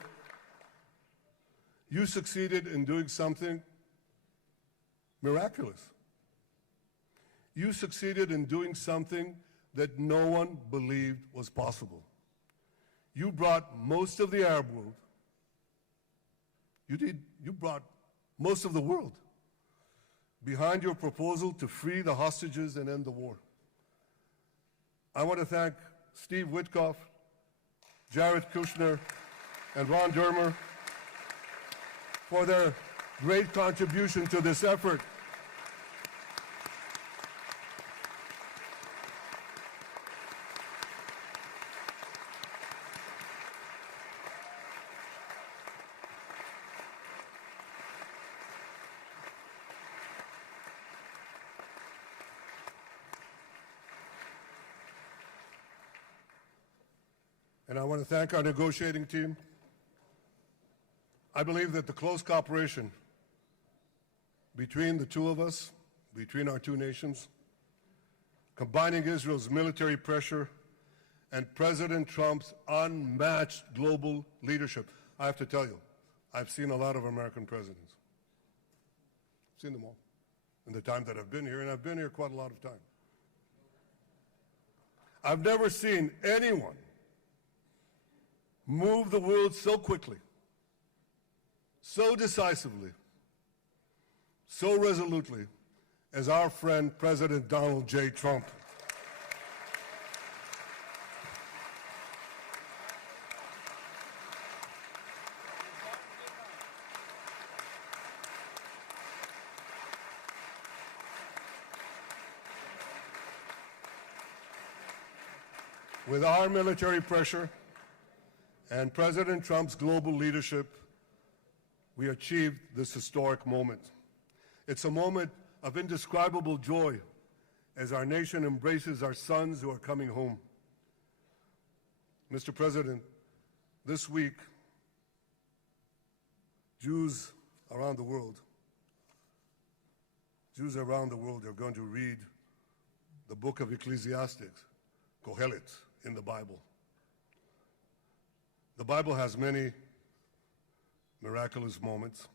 you succeeded in doing something miraculous. You succeeded in doing something that no one believed was possible. You brought most of the Arab world, you brought most of the world behind your proposal to free the hostages and end the war. I want to thank Steve Witkoff, Jared Kushner, and Ron Dermer for their great contribution to this effort. And I want to thank our negotiating team. I believe that the close cooperation between the two of us, between our two nations, combining Israel's military pressure and President Trump's unmatched global leadership. I have to tell you, I've seen a lot of American presidents. I've seen them all in the time that I've been here, and I've been here quite a lot of time. I've never seen anyone move the world so quickly so decisively, so resolutely as our friend President Donald J. Trump. With our military pressure and President Trump's global leadership, we achieved this historic moment. It's a moment of indescribable joy as our nation embraces our sons who are coming home. Mr. President, this week, Jews around the world are going to read the book of Ecclesiastes, Kohelet, in the Bible. The Bible has many miraculous moments.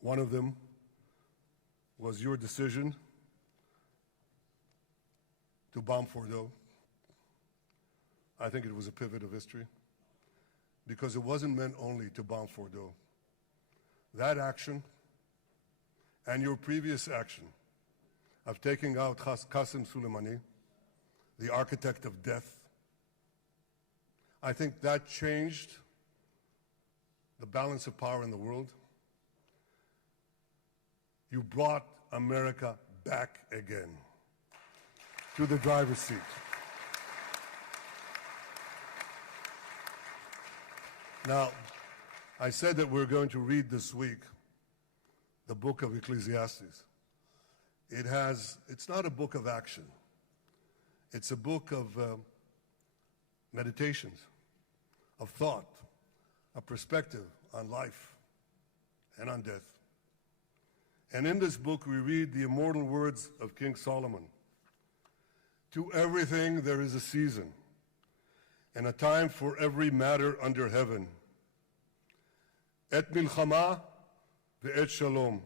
One of them was your decision to bomb Fordo. I think it was a pivot of history because it wasn't meant only to bomb Fordo. That action and your previous action of taking out Qasem Soleimani, the architect of death, I think that changed the balance of power in the world. You brought America back again to the driver's seat. Now, I said that we're going to read this week the book of Ecclesiastes. It's not a book of action. It's a book of meditations, of thought, a perspective on life and on death. And in this book, we read the immortal words of King Solomon. To everything there is a season, and a time for every matter under heaven. Et milchama ve'et shalom.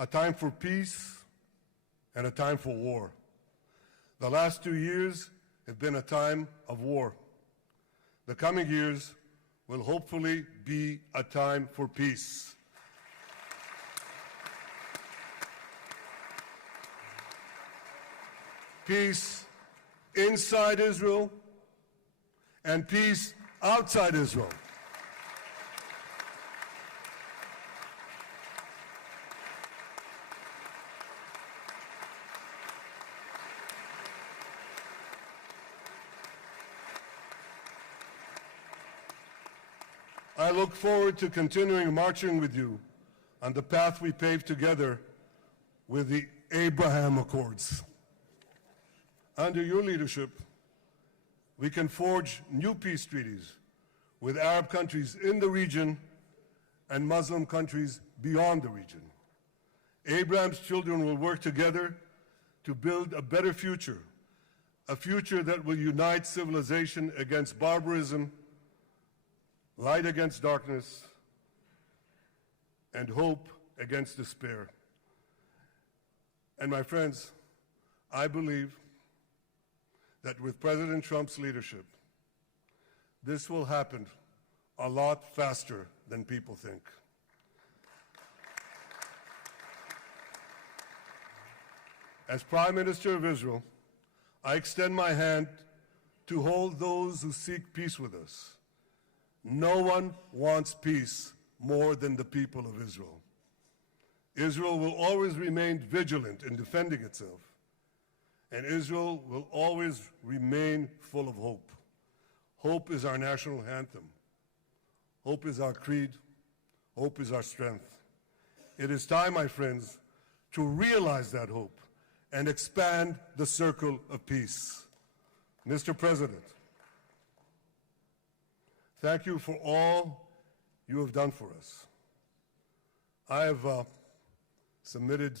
A time for peace and a time for war. The last 2 years have been a time of war. The coming years will hopefully be a time for peace. Peace inside Israel and peace outside Israel. I look forward to continuing marching with you on the path we paved together with the Abraham Accords. Under your leadership, we can forge new peace treaties with Arab countries in the region and Muslim countries beyond the region. Abraham's children will work together to build a better future, a future that will unite civilization against barbarism, light against darkness, and hope against despair. And my friends, I believe that with President Trump's leadership, this will happen a lot faster than people think. As Prime Minister of Israel, I extend my hand to hold those who seek peace with us. No one wants peace more than the people of Israel. Israel will always remain vigilant in defending itself, and Israel will always remain full of hope. Hope is our national anthem. Hope is our creed. Hope is our strength. It is time, my friends, to realize that hope and expand the circle of peace. Mr. President, thank you for all you have done for us. I have submitted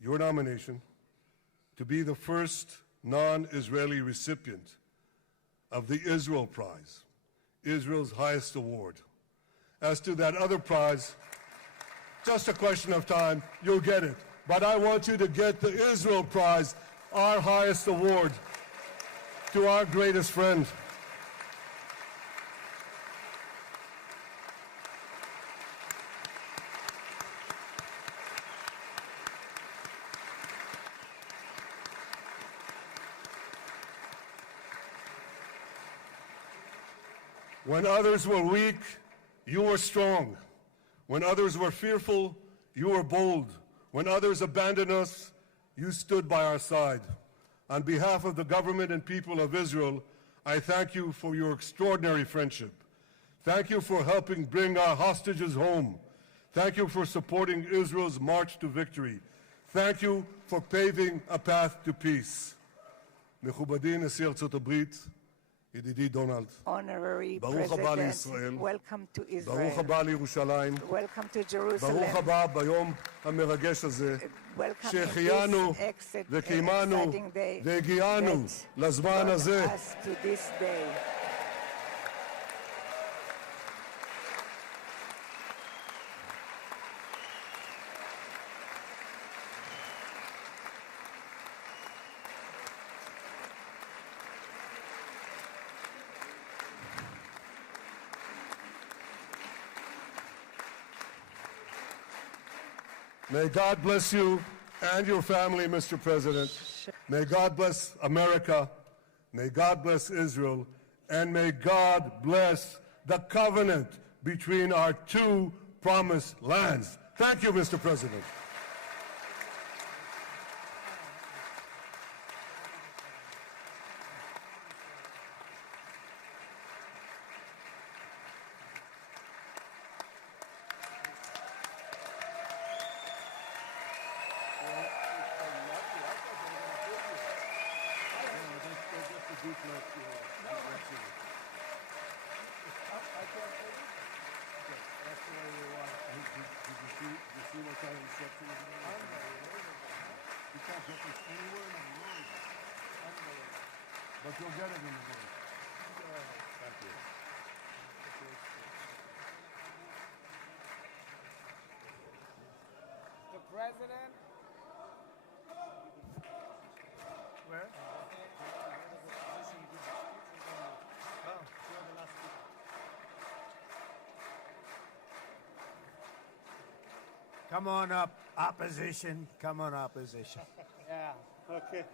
your nomination to be the first non-Israeli recipient of the Israel Prize, Israel's highest award. As to that other prize, just a question of time, you'll get it. But I want you to get the Israel Prize, our highest award, to our greatest friend. When others were weak, you were strong. When others were fearful, you were bold. When others abandoned us, you stood by our side. On behalf of the government and people of Israel, I thank you for your extraordinary friendship. Thank you for helping bring our hostages home. Thank you for supporting Israel's march to victory. Thank you for paving a path to peace. מכובדי נשיא ארצות הברית, ידידי דונלד, Honorary ברוך הבא President, לישראל, welcome to ברוך Israel. הבא לירושלים, Welcome to Jerusalem. ברוך הבא ביום המרגש הזה, Welcome שהחיינו in this וקיימנו exciting day והגיענו that לזמן brought הזה. us to this day. May God bless you and your family, Mr. President. May God bless America. May God bless Israel. And may God bless the covenant between our two promised lands. Thank you, Mr. President. But you'll get it in the morning. Thank you. The president. Where? Come on up, opposition. Come on, opposition. Yeah, okay.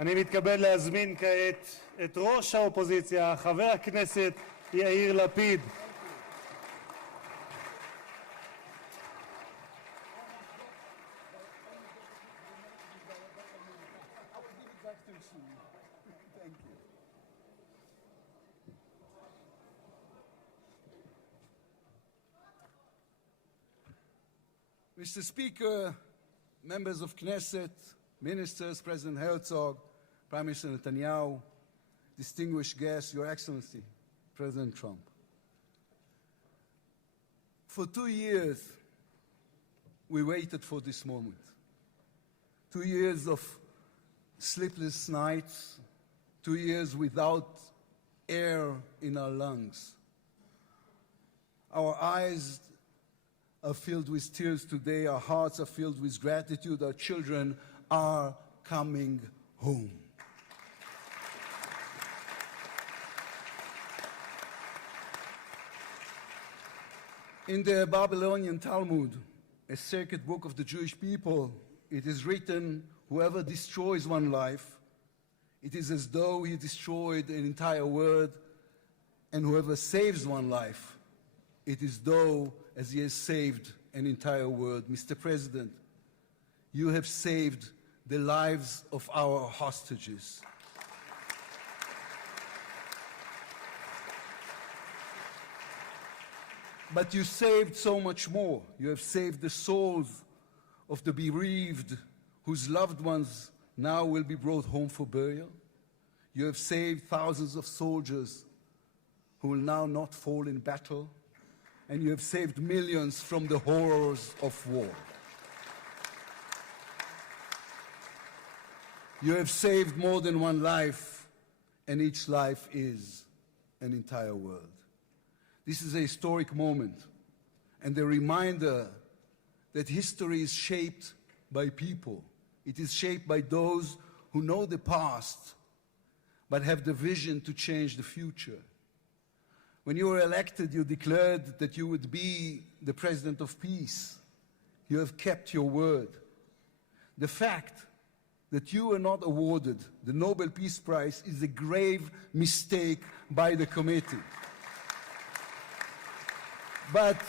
אני מתכבד להזמין כעת את ראש האופוזיציה, חבר הכנסת יאיר לפיד. Mr. Speaker, members of Knesset, ministers, President Herzog, Prime Minister Netanyahu, distinguished guests, Your Excellency, President Trump. For 2 years, we waited for this moment. 2 years of sleepless nights, 2 years without air in our lungs. Our eyes are filled with tears today. Our hearts are filled with gratitude. Our children are coming home. In the Babylonian Talmud, a sacred book of the Jewish people, it is written, whoever destroys one life, it is as though he destroyed an entire world, and whoever saves one life, it is though as he has saved an entire world. Mr. President, you have saved the lives of our hostages. But you saved so much more. You have saved the souls of the bereaved whose loved ones now will be brought home for burial. You have saved thousands of soldiers who will now not fall in battle. And you have saved millions from the horrors of war. You have saved more than one life, and each life is an entire world. This is a historic moment, and a reminder that history is shaped by people. It is shaped by those who know the past, but have the vision to change the future. When you were elected, you declared that you would be the president of peace. You have kept your word. The fact that you were not awarded the Nobel Peace Prize is a grave mistake by the committee. But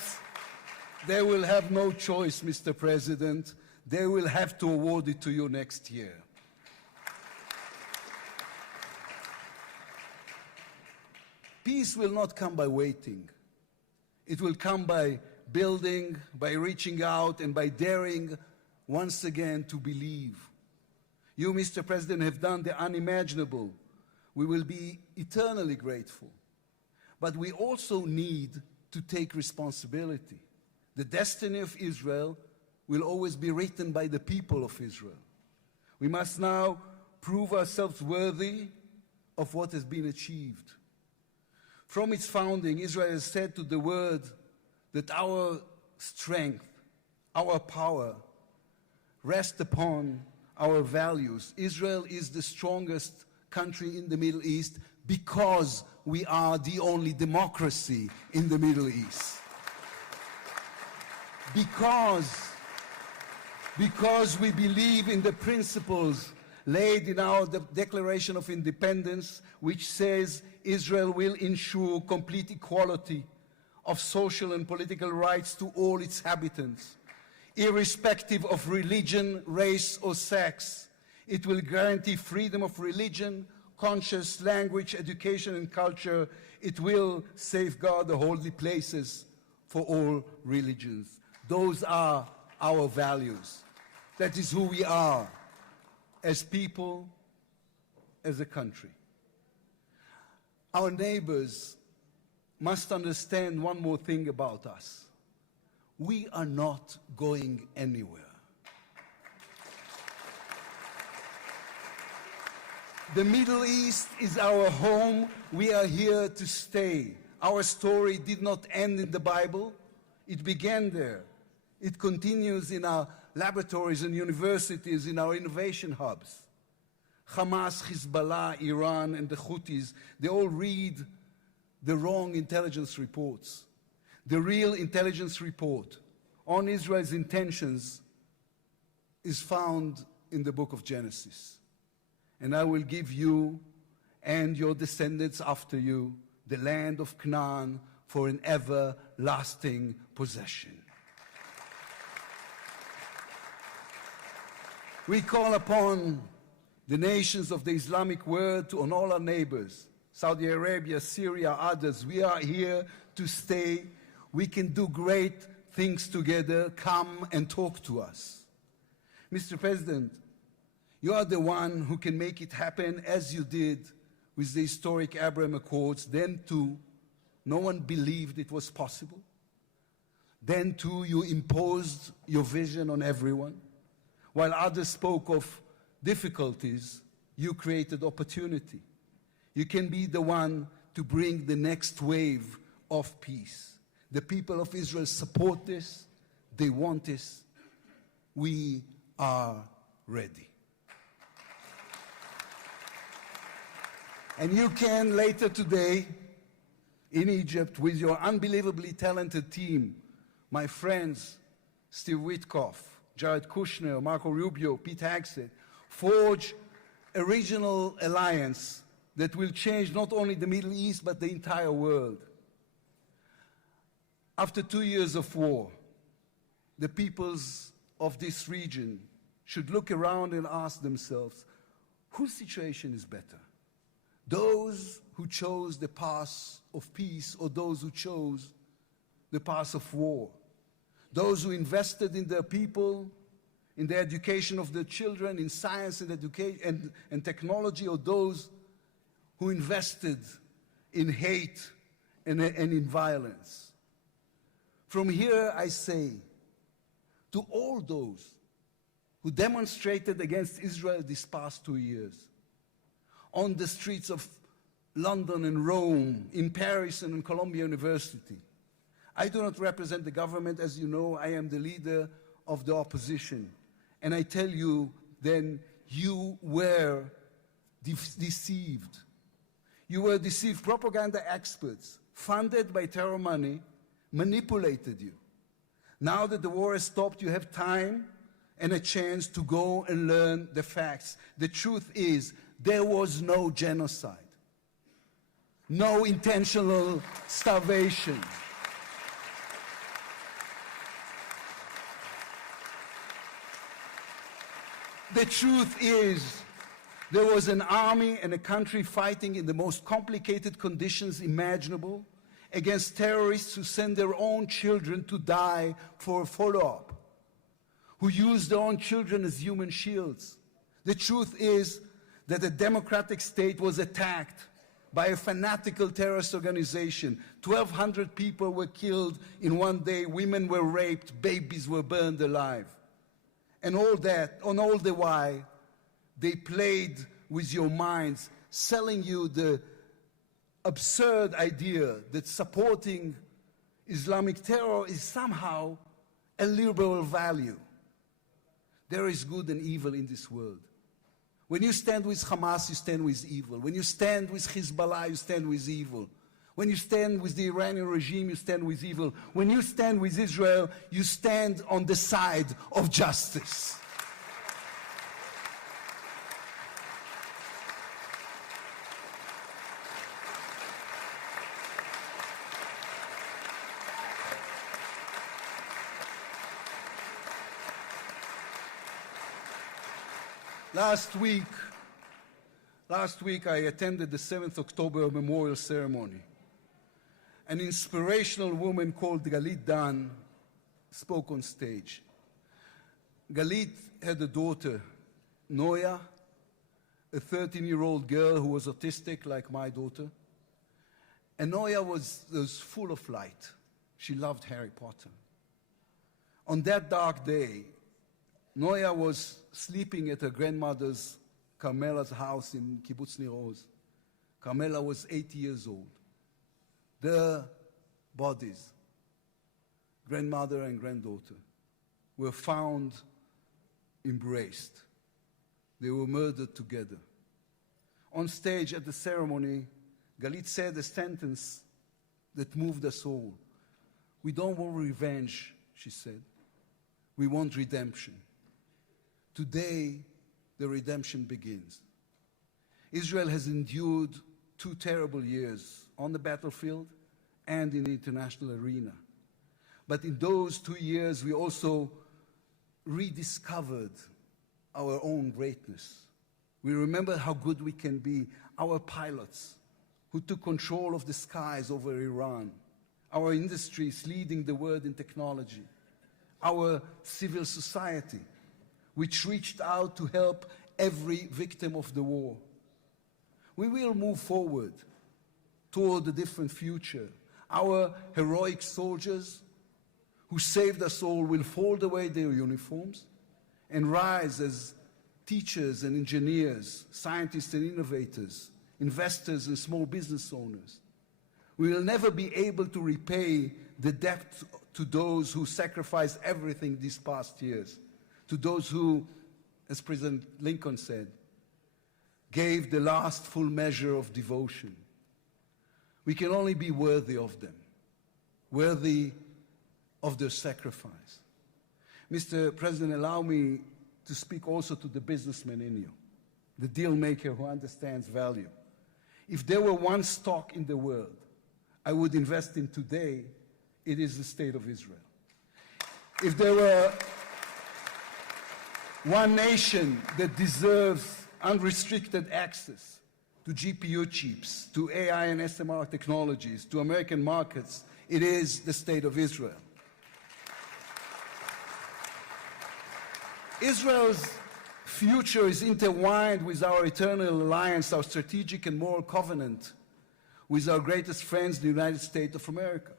they will have no choice, Mr. President. They will have to award it to you next year. Peace will not come by waiting. It will come by building, by reaching out, and by daring once again to believe. You, Mr. President, have done the unimaginable. We will be eternally grateful. But we also need to take responsibility. The destiny of Israel will always be written by the people of Israel. We must now prove ourselves worthy of what has been achieved. From its founding, Israel has said to the world that our strength, our power, rest upon our values. Israel is the strongest country in the Middle East because we are the only democracy in the Middle East. Because we believe in the principles laid in our Declaration of Independence, which says Israel will ensure complete equality of social and political rights to all its inhabitants, irrespective of religion, race, or sex. It will guarantee freedom of religion, conscience, language, education, and culture. It will safeguard the holy places for all religions. Those are our values. That is who we are as people, as a country. Our neighbors must understand one more thing about us. We are not going anywhere. The Middle East is our home. We are here to stay. Our story did not end in the Bible. It began there. It continues in our laboratories and universities, in our innovation hubs. Hamas, Hezbollah, Iran, and the Houthis, they all read the wrong intelligence reports. The real intelligence report on Israel's intentions is found in the book of Genesis. And I will give you and your descendants after you the land of Canaan for an everlasting possession. We call upon the nations of the Islamic world and all our neighbors, Saudi Arabia, Syria, others. We are here to stay. We can do great things together. Come and talk to us. Mr. President, you are the one who can make it happen as you did with the historic Abraham Accords. Then too, no one believed it was possible. Then too, you imposed your vision on everyone. While others spoke of difficulties, you created opportunity. You can be the one to bring the next wave of peace. The people of Israel support this. They want this. We are ready. And you can later today in Egypt with your unbelievably talented team, my friends Steve Witkoff, Jared Kushner, Marco Rubio, Pete Hegseth, forge a regional alliance that will change not only the Middle East but the entire world. After 2 years of war, the peoples of this region should look around and ask themselves, whose situation is better? Those who chose the path of peace or those who chose the path of war? Those who invested in their people, in the education of their children, in science and education and technology, or those who invested in hate and in violence? From here I say to all those who demonstrated against Israel these past 2 years, on the streets of London and Rome, in Paris and in Columbia University. I do not represent the government. As you know, I am the leader of the opposition. And I tell you, then, you were deceived. You were deceived. Propaganda experts, funded by terror money, manipulated you. Now that the war has stopped, you have time and a chance to go and learn the facts. The truth is, there was no genocide, no intentional starvation. The truth is, there was an army and a country fighting in the most complicated conditions imaginable against terrorists who send their own children to die for a follow-up, who use their own children as human shields. The truth is that a democratic state was attacked by a fanatical terrorist organization. 1,200 people were killed in one day, women were raped, babies were burned alive. And all that, on all the while, they played with your minds, selling you the absurd idea that supporting Islamic terror is somehow a liberal value. There is good and evil in this world. When you stand with Hamas, you stand with evil. When you stand with Hezbollah, you stand with evil. When you stand with the Iranian regime, you stand with evil. When you stand with Israel, you stand on the side of justice. Last week I attended the 7th October memorial ceremony. An inspirational woman called Galit Dan spoke on stage. Galit had a daughter, Noya, a 13-year-old girl who was autistic like my daughter. And Noya was full of light. She loved Harry Potter. On that dark day, Noya was sleeping at her grandmother's, Carmela's house in Kibbutz Nir Oz. Carmela was 80 years old. Their bodies, grandmother and granddaughter, were found embraced. They were murdered together. On stage at the ceremony, Galit said a sentence that moved us all. "We don't want revenge," she said. "We want redemption." Today, the redemption begins. Israel has endured 2 terrible years on the battlefield and in the international arena. But in those 2 years, we also rediscovered our own greatness. We remember how good we can be, our pilots who took control of the skies over Iran, our industries leading the world in technology, our civil society, which reached out to help every victim of the war. We will move forward toward a different future. Our heroic soldiers who saved us all will fold away their uniforms and rise as teachers and engineers, scientists and innovators, investors and small business owners. We will never be able to repay the debt to those who sacrificed everything these past years, to those who, as President Lincoln said, gave the last full measure of devotion. We can only be worthy of them, worthy of their sacrifice. Mr. President, allow me to speak also to the businessman in you, the deal maker who understands value. If there were one stock in the world I would invest in today, it is the State of Israel. If there were one nation that deserves unrestricted access to GPU chips, to AI and SMR technologies, to American markets, it is the State of Israel. Israel's future is intertwined with our eternal alliance, our strategic and moral covenant with our greatest friends, the United States of America.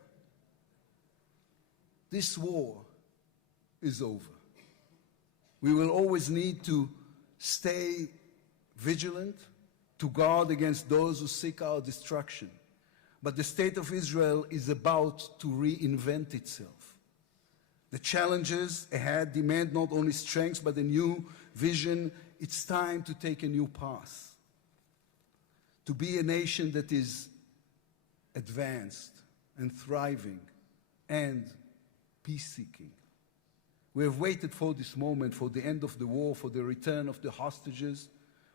This war is over. We will always need to stay vigilant, to guard against those who seek our destruction. But the State of Israel is about to reinvent itself. The challenges ahead demand not only strength, but a new vision. It's time to take a new path, to be a nation that is advanced and thriving and peace-seeking. We have waited for this moment, for the end of the war, for the return of the hostages,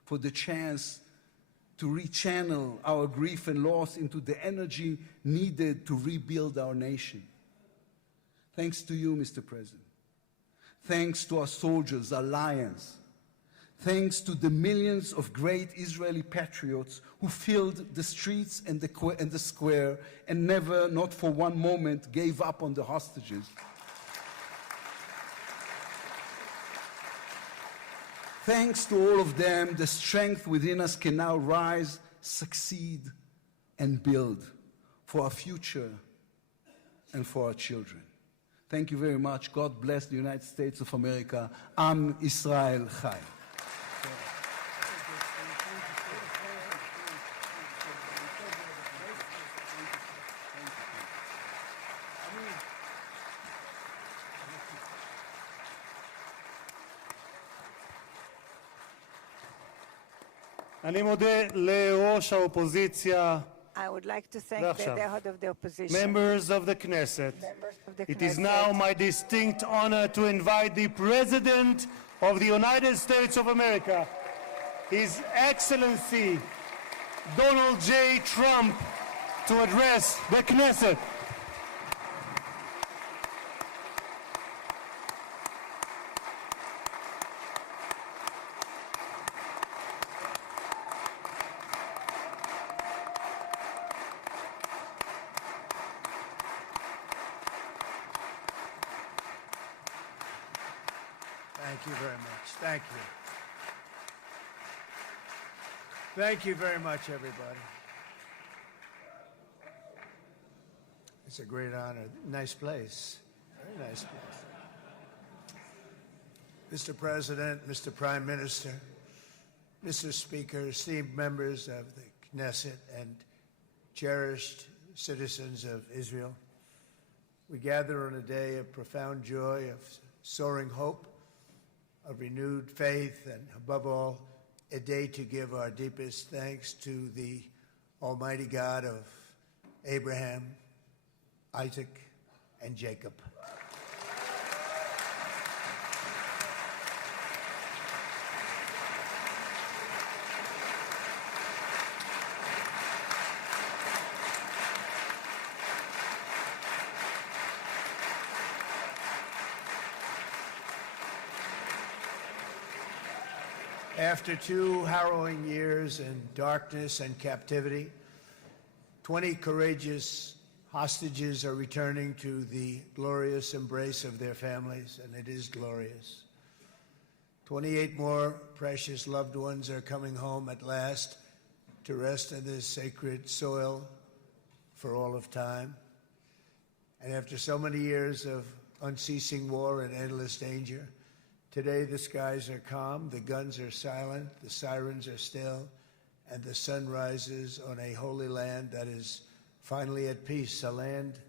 for the chance to rechannel our grief and loss into the energy needed to rebuild our nation. Thanks to you, Mr. President. Thanks to our soldiers, our lions. Thanks to the millions of great Israeli patriots who filled the streets and the square and never, not for one moment, gave up on the hostages. Thanks to all of them, the strength within us can now rise, succeed, and build for our future and for our children. Thank you very much. God bless the United States of America. Am Israel Chai. אני מודה לראש האופוזיציה. I would like to thank the head of the opposition. Members of the Knesset. It is now my distinct honor to invite the President of the United States of America, His Excellency Donald J. Trump, to address the Knesset. Thank you very much. Thank you. Thank you very much, everybody. It's a great honor. Nice place. Very nice place. Mr. President, Mr. Prime Minister, Mr. Speaker, esteemed members of the Knesset, and cherished citizens of Israel, we gather on a day of profound joy, of soaring hope, of renewed faith, and above all, a day to give our deepest thanks to the Almighty God of Abraham, Isaac, and Jacob. After 2 harrowing years in darkness and captivity, 20 courageous hostages are returning to the glorious embrace of their families, and it is glorious. 28 more precious loved ones are coming home at last to rest in this sacred soil for all of time. And after so many years of unceasing war and endless danger, today the skies are calm, the guns are silent, the sirens are still, and the sun rises on a holy land that is finally at peace, a land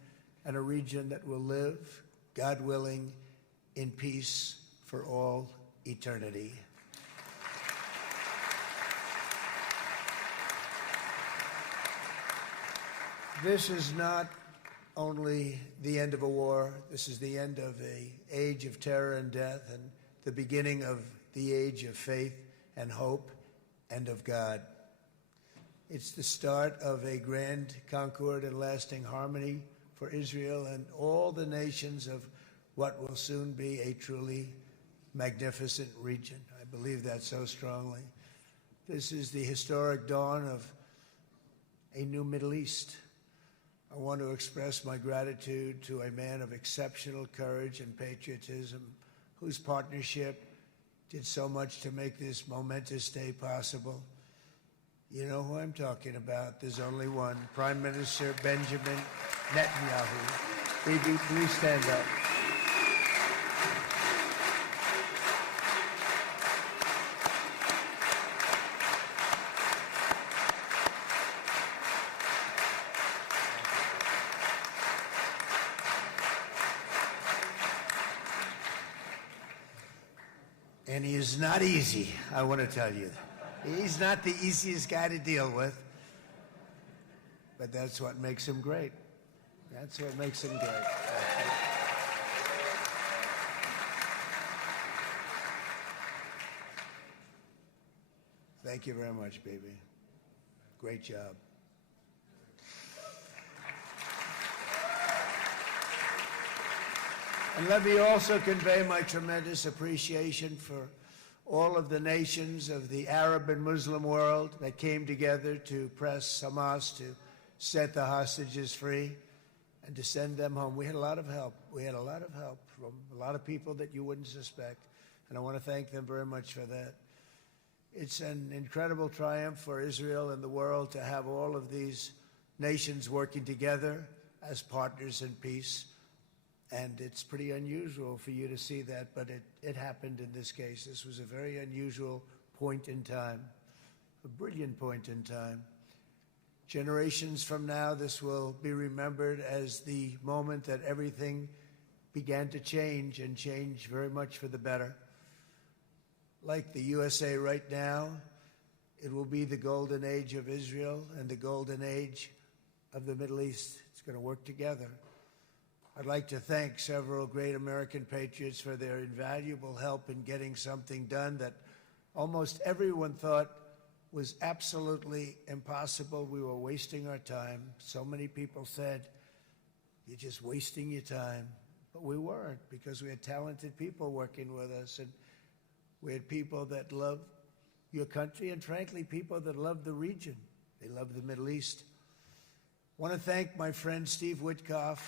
and a region that will live, God willing, in peace for all eternity. This is not only the end of a war, this is the end of an age of terror and death, and the beginning of the age of faith and hope and of God. It's the start of a grand concord and lasting harmony for Israel and all the nations of what will soon be a truly magnificent region. I believe that so strongly. This is the historic dawn of a new Middle East. I want to express my gratitude to a man of exceptional courage and patriotism, whose partnership did so much to make this momentous day possible. You know who I'm talking about. There's only one, Prime Minister Benjamin Netanyahu. Bibi, please stand up. And he is not easy, I want to tell you. He's not the easiest guy to deal with, but that's what makes him great. That's what makes him great. Thank you very much, baby. Great job. And let me also convey my tremendous appreciation for all of the nations of the Arab and Muslim world that came together to press Hamas to set the hostages free and to send them home. We had a lot of help. We had a lot of help from a lot of people that you wouldn't suspect, and I want to thank them very much for that. It's an incredible triumph for Israel and the world to have all of these nations working together as partners in peace. And it's pretty unusual for you to see that, but it happened in this case. This was a very unusual point in time, a brilliant point in time. Generations from now, this will be remembered as the moment that everything began to change, and change very much for the better. Like the USA right now, it will be the golden age of Israel and the golden age of the Middle East. It's going to work together. I'd like to thank several great American patriots for their invaluable help in getting something done that almost everyone thought was absolutely impossible. We were wasting our time. So many people said, "You're just wasting your time." But we weren't, because we had talented people working with us, and we had people that loved your country, and frankly, people that loved the region. They loved the Middle East. I want to thank my friend Steve Witkoff.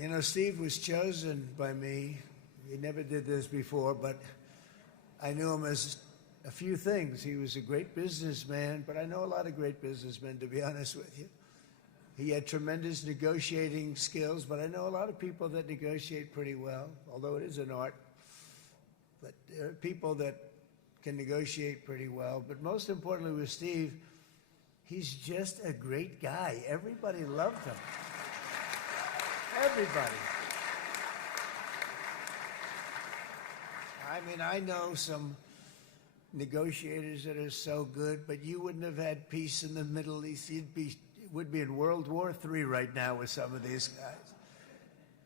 You know, Steve was chosen by me. He never did this before, but I knew him as a few things. He was a great businessman, but I know a lot of great businessmen, to be honest with you. He had tremendous negotiating skills, but I know a lot of people that negotiate pretty well, although it is an art. But there are people that can negotiate pretty well. But most importantly with Steve, he's just a great guy. Everybody loved him. Everybody. I mean, I know some negotiators that are so good, but you wouldn't have had peace in the Middle East. It would be in World War III right now with some of these guys.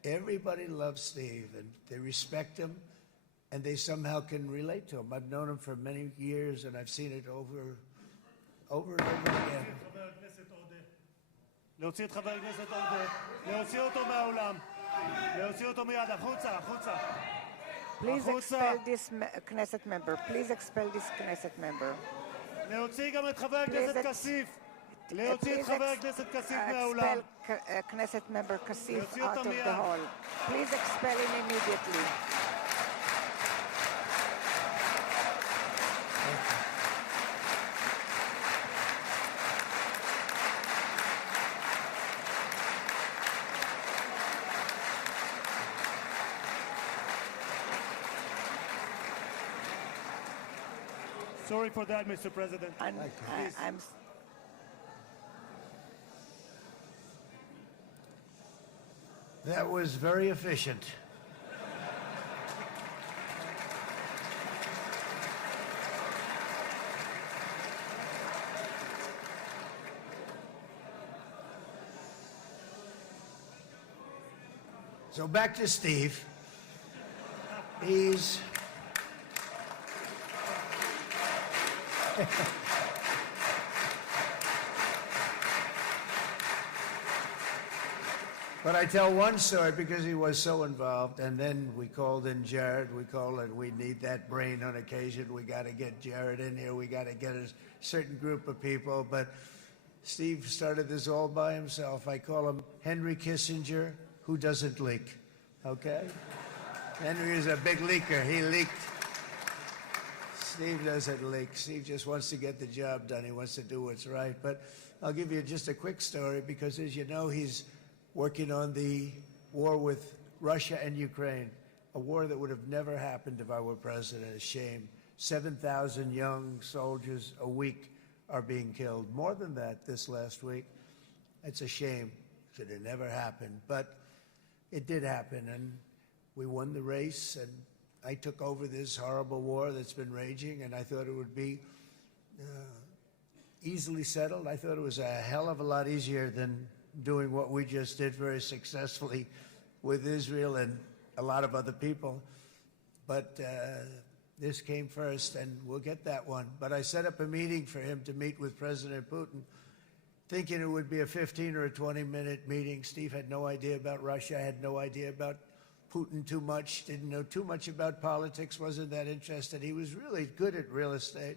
Everybody loves Steve, and they respect him, and they somehow can relate to him. I've known him for many years, and I've seen it over and over again. להוציא את חבר הכנסת עודה, להוציא אותו מהאולם, להוציא אותו מיד, החוצה, החוצה. Please expel this Knesset member. Please expel this Knesset member. להוציא גם את חבר הכנסת כסיף. להוציא את חבר הכנסת כסיף מהאולם. Expel Knesset member Kasif out of the hall. Please expel him immediately. Sorry for that, Mr. President. I'm That was very efficient. So back to Steve. He's But I tell one story because he was so involved, and then we called in Jared. We called it, we need that brain on occasion. We got to get Jared in here. We got to get a certain group of people. But Steve started this all by himself. I call him Henry Kissinger, who doesn't leak, okay? Henry is a big leaker. He leaked. Steve doesn't leak. Steve just wants to get the job done. He wants to do what's right. But I'll give you just a quick story because, as you know, he's working on the war with Russia and Ukraine, a war that would have never happened if I were president. A shame. 7,000 young soldiers a week are being killed. More than that this last week. It's a shame. Should have never happened. But it did happen, and we won the race, and I took over this horrible war that's been raging, and I thought it would be easily settled. I thought it was a hell of a lot easier than doing what we just did very successfully with Israel and a lot of other people. But this came first, and we'll get that one. But I set up a meeting for him to meet with President Putin, thinking it would be a 15 or a 20-minute meeting. Steve had no idea about Russia, had no idea about Putin too much, didn't know too much about politics, wasn't that interested. He was really good at real estate,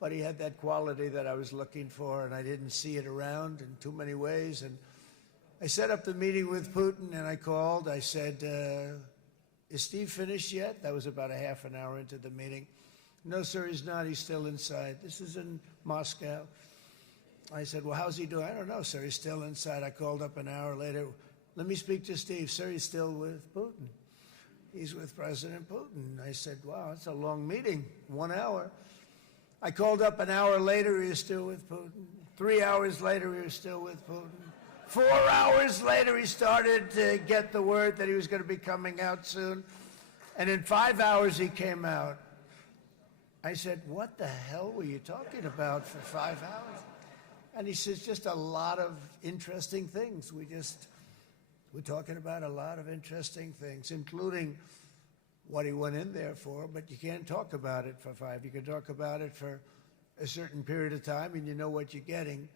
but he had that quality that I was looking for, and I didn't see it around in too many ways. And I set up the meeting with Putin, and I called. I said, is Steve finished yet? That was about a half an hour into the meeting. No, sir, he's not. He's still inside. This is in Moscow. I said, well, how's he doing? I don't know, sir. He's still inside. I called up an hour later. Let me speak to Steve. Sir, he's still with Putin. He's with President Putin. I said, wow, that's a long meeting, 1 hour. I called up an hour later. He was still with Putin. 3 hours later, he was still with Putin. 4 hours later, he started to get the word that he was going to be coming out soon. And in 5 hours, he came out. I said, what the hell were you talking about for 5 hours? And he says, just a lot of interesting things. We're talking about a lot of interesting things, including what he went in there for, but you can't talk about it for 5. You can talk about it for a certain period of time, and you know what you're getting.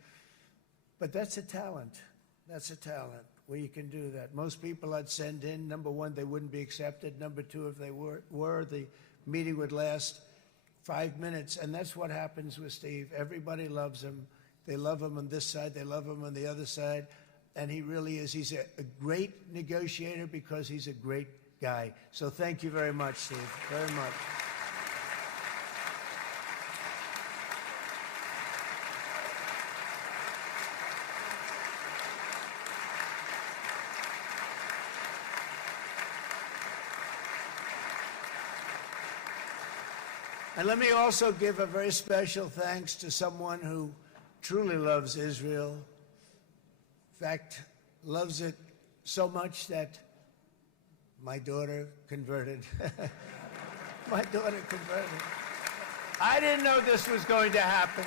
But that's a talent. That's a talent where you can do that. Most people I'd send in, number one, they wouldn't be accepted. Number two, if they were, the meeting would last 5 minutes. And that's what happens with Steve. Everybody loves him. They love him on this side. They love him on the other side. And he really is. He's a great negotiator because he's a great guy. So thank you very much, Steve. Very much. And let me also give a very special thanks to someone who truly loves Israel. In fact, loves it so much that my daughter converted. My daughter converted. I didn't know this was going to happen.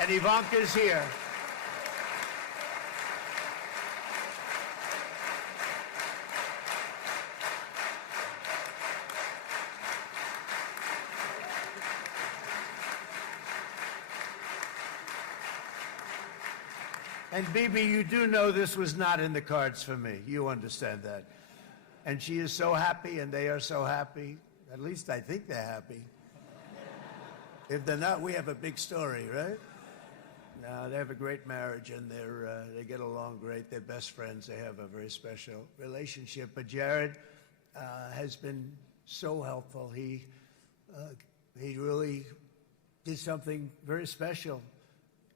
And Ivanka's here. And Bibi, you do know this was not in the cards for me. You understand that. And she is so happy, and they are so happy. At least I think they're happy. If they're not, we have a big story, right? No, they have a great marriage, and they get along great. They're best friends. They have a very special relationship. But Jared has been so helpful. He really did something very special.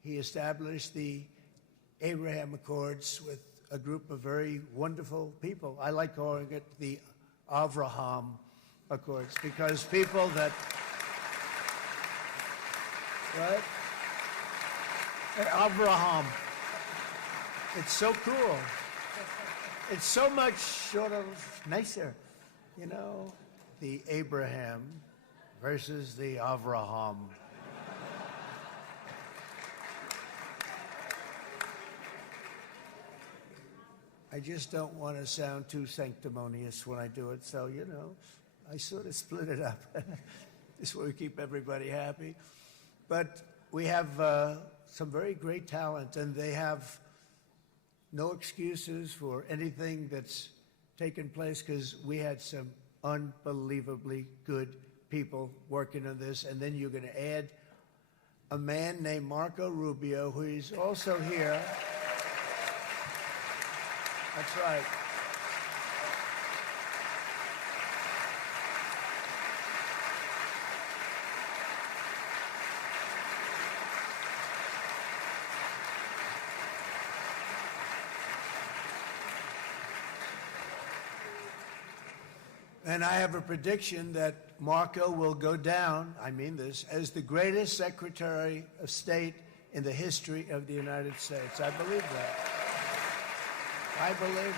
He established the Abraham Accords with a group of very wonderful people. I like calling it the Avraham Accords because people that, right? Avraham. It's so cool. It's so much sort of nicer, you know, the Abraham versus the Avraham. I just don't want to sound too sanctimonious when I do it, so, you know, I sort of split it up. This way we keep everybody happy. But we have some very great talent, and they have no excuses for anything that's taken place because we had some unbelievably good people working on this. And then you're going to add a man named Marco Rubio, who is also here. That's right. And I have a prediction that Marco will go down, I mean this, as the greatest Secretary of State in the history of the United States. I believe that. I believe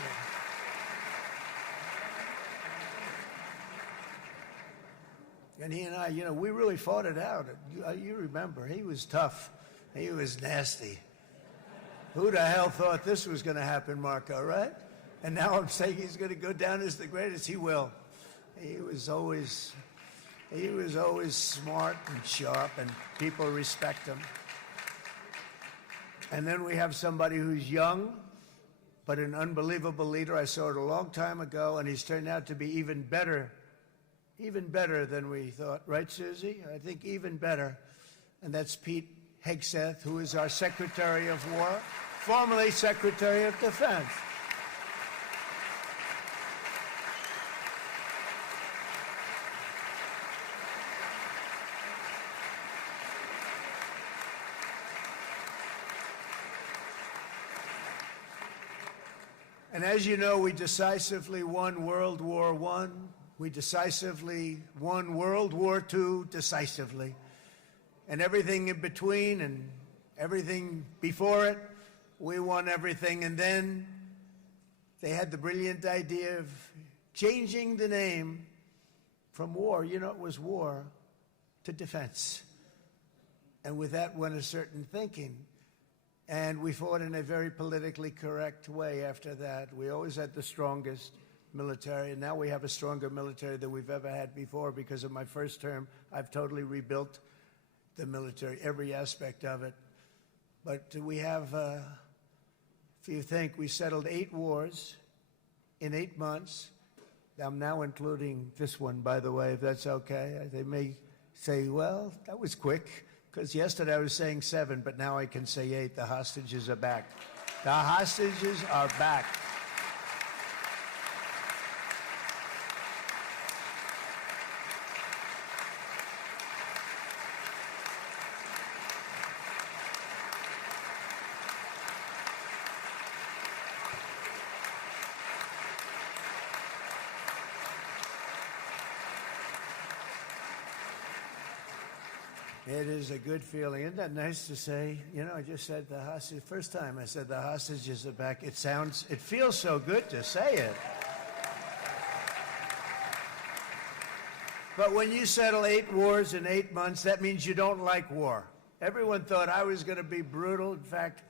it. And he and I, you know, we really fought it out. You remember, he was tough. He was nasty. Who the hell thought this was going to happen, Marco, right? And now I'm saying he's going to go down as the greatest. He will. He was always smart and sharp, and people respect him. And then we have somebody who's young, but an unbelievable leader. I saw it a long time ago, and he's turned out to be even better than we thought. Right, Susie? I think even better. And that's Pete Hegseth, who is our Secretary of War, formerly Secretary of Defense. And as you know, we decisively won World War I. We decisively won World War II decisively. And everything in between and everything before it, we won everything. And then they had the brilliant idea of changing the name from war, you know, it was war, to defense. And with that went a certain thinking. And we fought in a very politically correct way after that. We always had the strongest military, and now we have a stronger military than we've ever had before. Because of my first term, I've totally rebuilt the military, every aspect of it. But we have, if you think, we settled 8 wars in 8 months. I'm now including this one, by the way, if that's okay. They may say, well, that was quick. Because yesterday I was saying 7, but now I can say 8. The hostages are back. The hostages are back. It is a good feeling. Isn't that nice to say? You know, I just said the hostage. First time I said the hostages are back. It feels so good to say it. But when you settle 8 wars in 8 months, that means you don't like war. Everyone thought I was going to be brutal. In fact,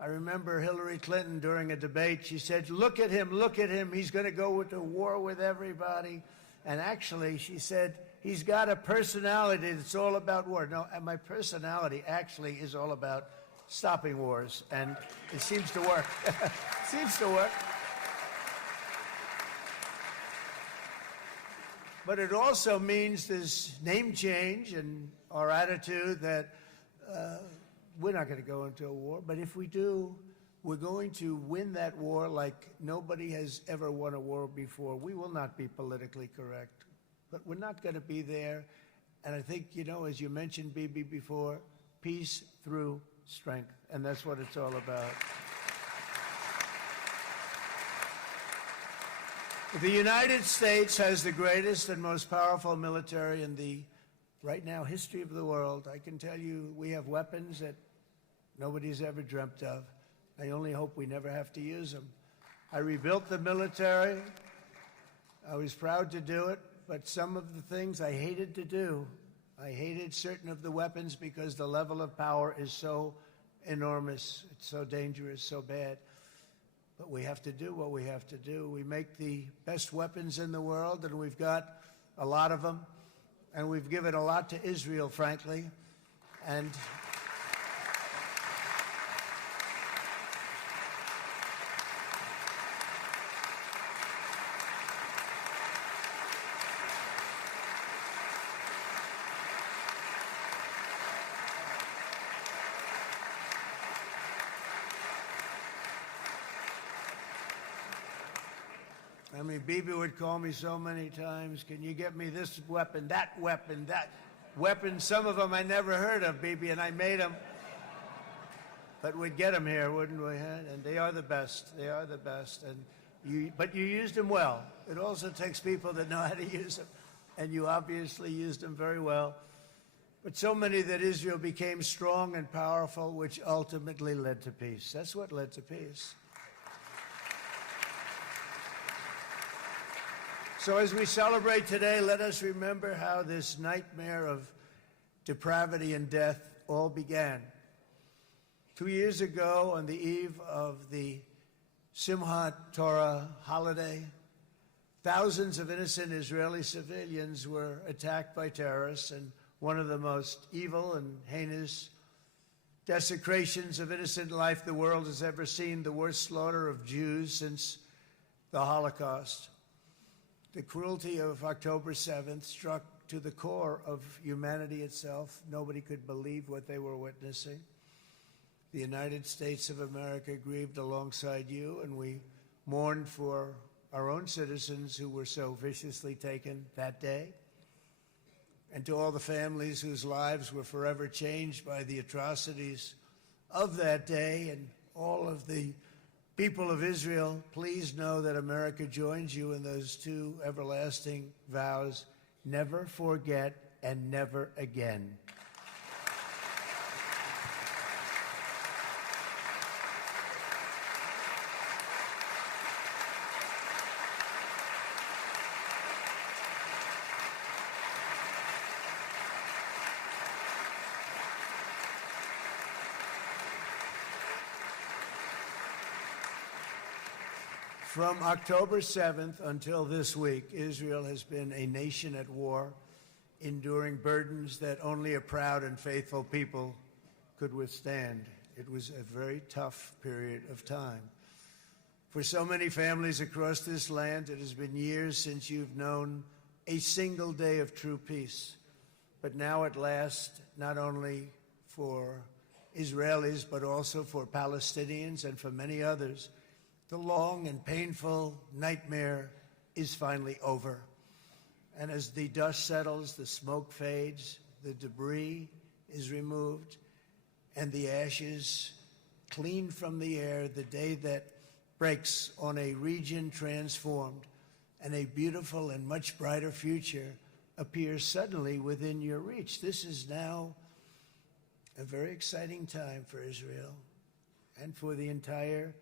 I remember Hillary Clinton during a debate, she said, look at him, he's going to go to war with everybody. And actually, she said, he's got a personality that's all about war. No, and my personality actually is all about stopping wars, and it seems to work. It seems to work. But it also means this name change and our attitude that we're not going to go into a war, but if we do, we're going to win that war like nobody has ever won a war before. We will not be politically correct, but we're not going to be there. And I think, you know, as you mentioned, Bibi, before, peace through strength, and that's what it's all about. The United States has the greatest and most powerful military in the, right now, history of the world. I can tell you we have weapons that nobody's ever dreamt of. I only hope we never have to use them. I rebuilt the military. I was proud to do it, but some of the things I hated to do. I hated certain of the weapons because the level of power is so enormous. It's so dangerous, so bad. But we have to do what we have to do. We make the best weapons in the world, and we've got a lot of them. And we've given a lot to Israel, frankly. And I mean, Bibi would call me so many times, can you get me this weapon, that weapon, that weapon? Some of them I never heard of, Bibi, and I made them. But we'd get them here, wouldn't we? And they are the best. They are the best. But you used them well. It also takes people that know how to use them. And you obviously used them very well. but so many that Israel became strong and powerful, which ultimately led to peace. That's what led to peace. So as we celebrate today, let us remember how this nightmare of depravity and death all began. 2 years ago, on the eve of the Simchat Torah holiday, thousands of innocent Israeli civilians were attacked by terrorists, and one of the most evil and heinous desecrations of innocent life the world has ever seen, the worst slaughter of Jews since the Holocaust. The cruelty of October 7th struck to the core of humanity itself. Nobody could believe what they were witnessing. The United States of America grieved alongside you, and we mourned for our own citizens who were so viciously taken that day. And to all the families whose lives were forever changed by the atrocities of that day, and all of the people of Israel, please know that America joins you in those two everlasting vows: never forget and never again. From October 7th until this week, Israel has been a nation at war, enduring burdens that only a proud and faithful people could withstand. It was a very tough period of time. For so many families across this land, it has been years since you've known a single day of true peace. But now at last, not only for Israelis, but also for Palestinians and for many others, the long and painful nightmare is finally over. And as the dust settles, the smoke fades, the debris is removed, and the ashes cleaned from the air, the day that breaks on a region transformed, and a beautiful and much brighter future appears suddenly within your reach. This is now a very exciting time for Israel and for the entire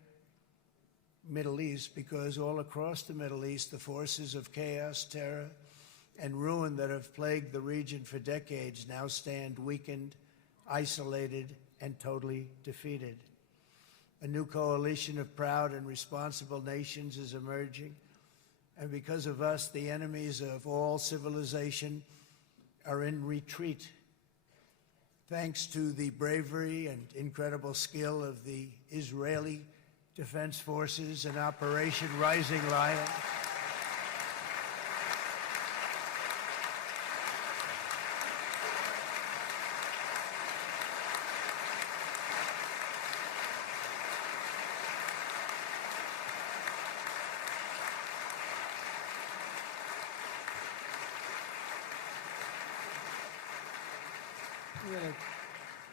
Middle East, because all across the Middle East, the forces of chaos, terror, and ruin that have plagued the region for decades now stand weakened, isolated, and totally defeated. A new coalition of proud and responsible nations is emerging, and because of us, the enemies of all civilization are in retreat. Thanks to the bravery and incredible skill of the Israeli Defense Forces and Operation Rising Lion,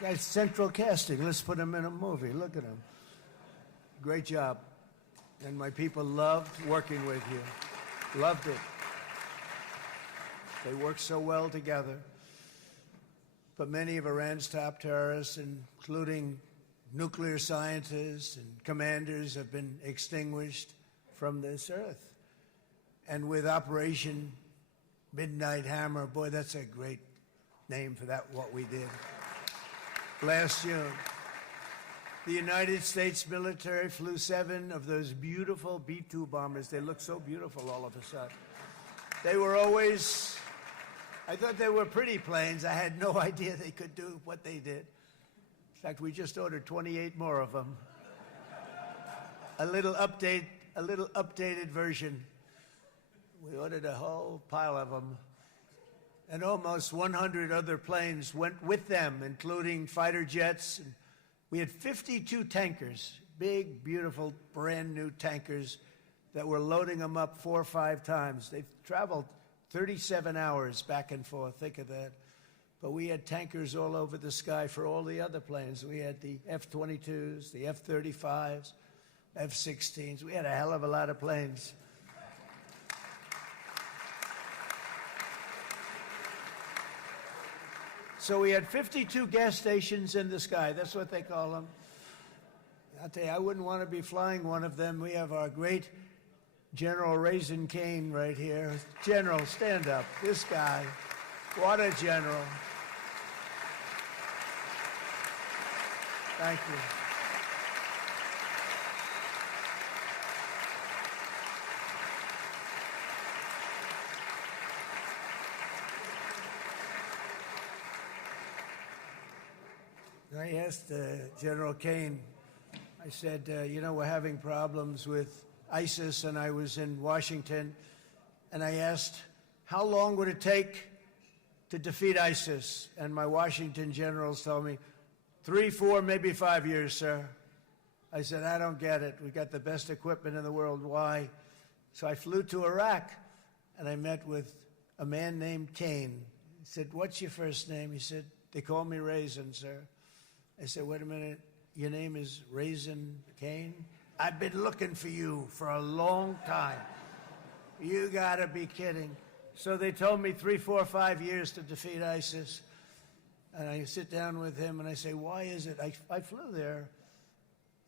That's central casting. Let's put him in a movie. Look at him. Great job. And my people loved working with you. Loved it. They worked so well together. But many of Iran's top terrorists, including nuclear scientists and commanders, have been extinguished from this earth. And with Operation Midnight Hammer, boy, that's a great name for that, what we did. Last June, the United States military flew 7 of those beautiful B-2 bombers. They look so beautiful all of a sudden. They were always, I thought they were pretty planes. I had no idea they could do what they did. In fact, we just ordered 28 more of them. A little updated version. We ordered a whole pile of them. And almost 100 other planes went with them, including fighter jets. And we had 52 tankers, big, beautiful, brand new tankers that were loading them up 4 or 5 times. They've traveled 37 hours back and forth. Think of that. But we had tankers all over the sky for all the other planes. We had the F-22s, the F-35s, F-16s. We had a hell of a lot of planes. So we had 52 gas stations in the sky. That's what they call them. I'll tell you, I wouldn't want to be flying one of them. We have our great General Raisin Cain right here. General, stand up. This guy, what a general. Thank you. I asked General Cain, I said, you know, we're having problems with ISIS, and I was in Washington, and I asked, how long would it take to defeat ISIS? And my Washington generals told me, 3, 4, maybe 5 years, sir. I said, I don't get it. We got the best equipment in the world. Why? So I flew to Iraq, and I met with a man named Cain. He said, what's your first name? He said, they call me Raisin, sir. I said, wait a minute, your name is Raisin Cain? I've been looking for you for a long time. You gotta be kidding. So they told me 3, 4, 5 years to defeat ISIS. And I sit down with him and I say, why is it? I flew there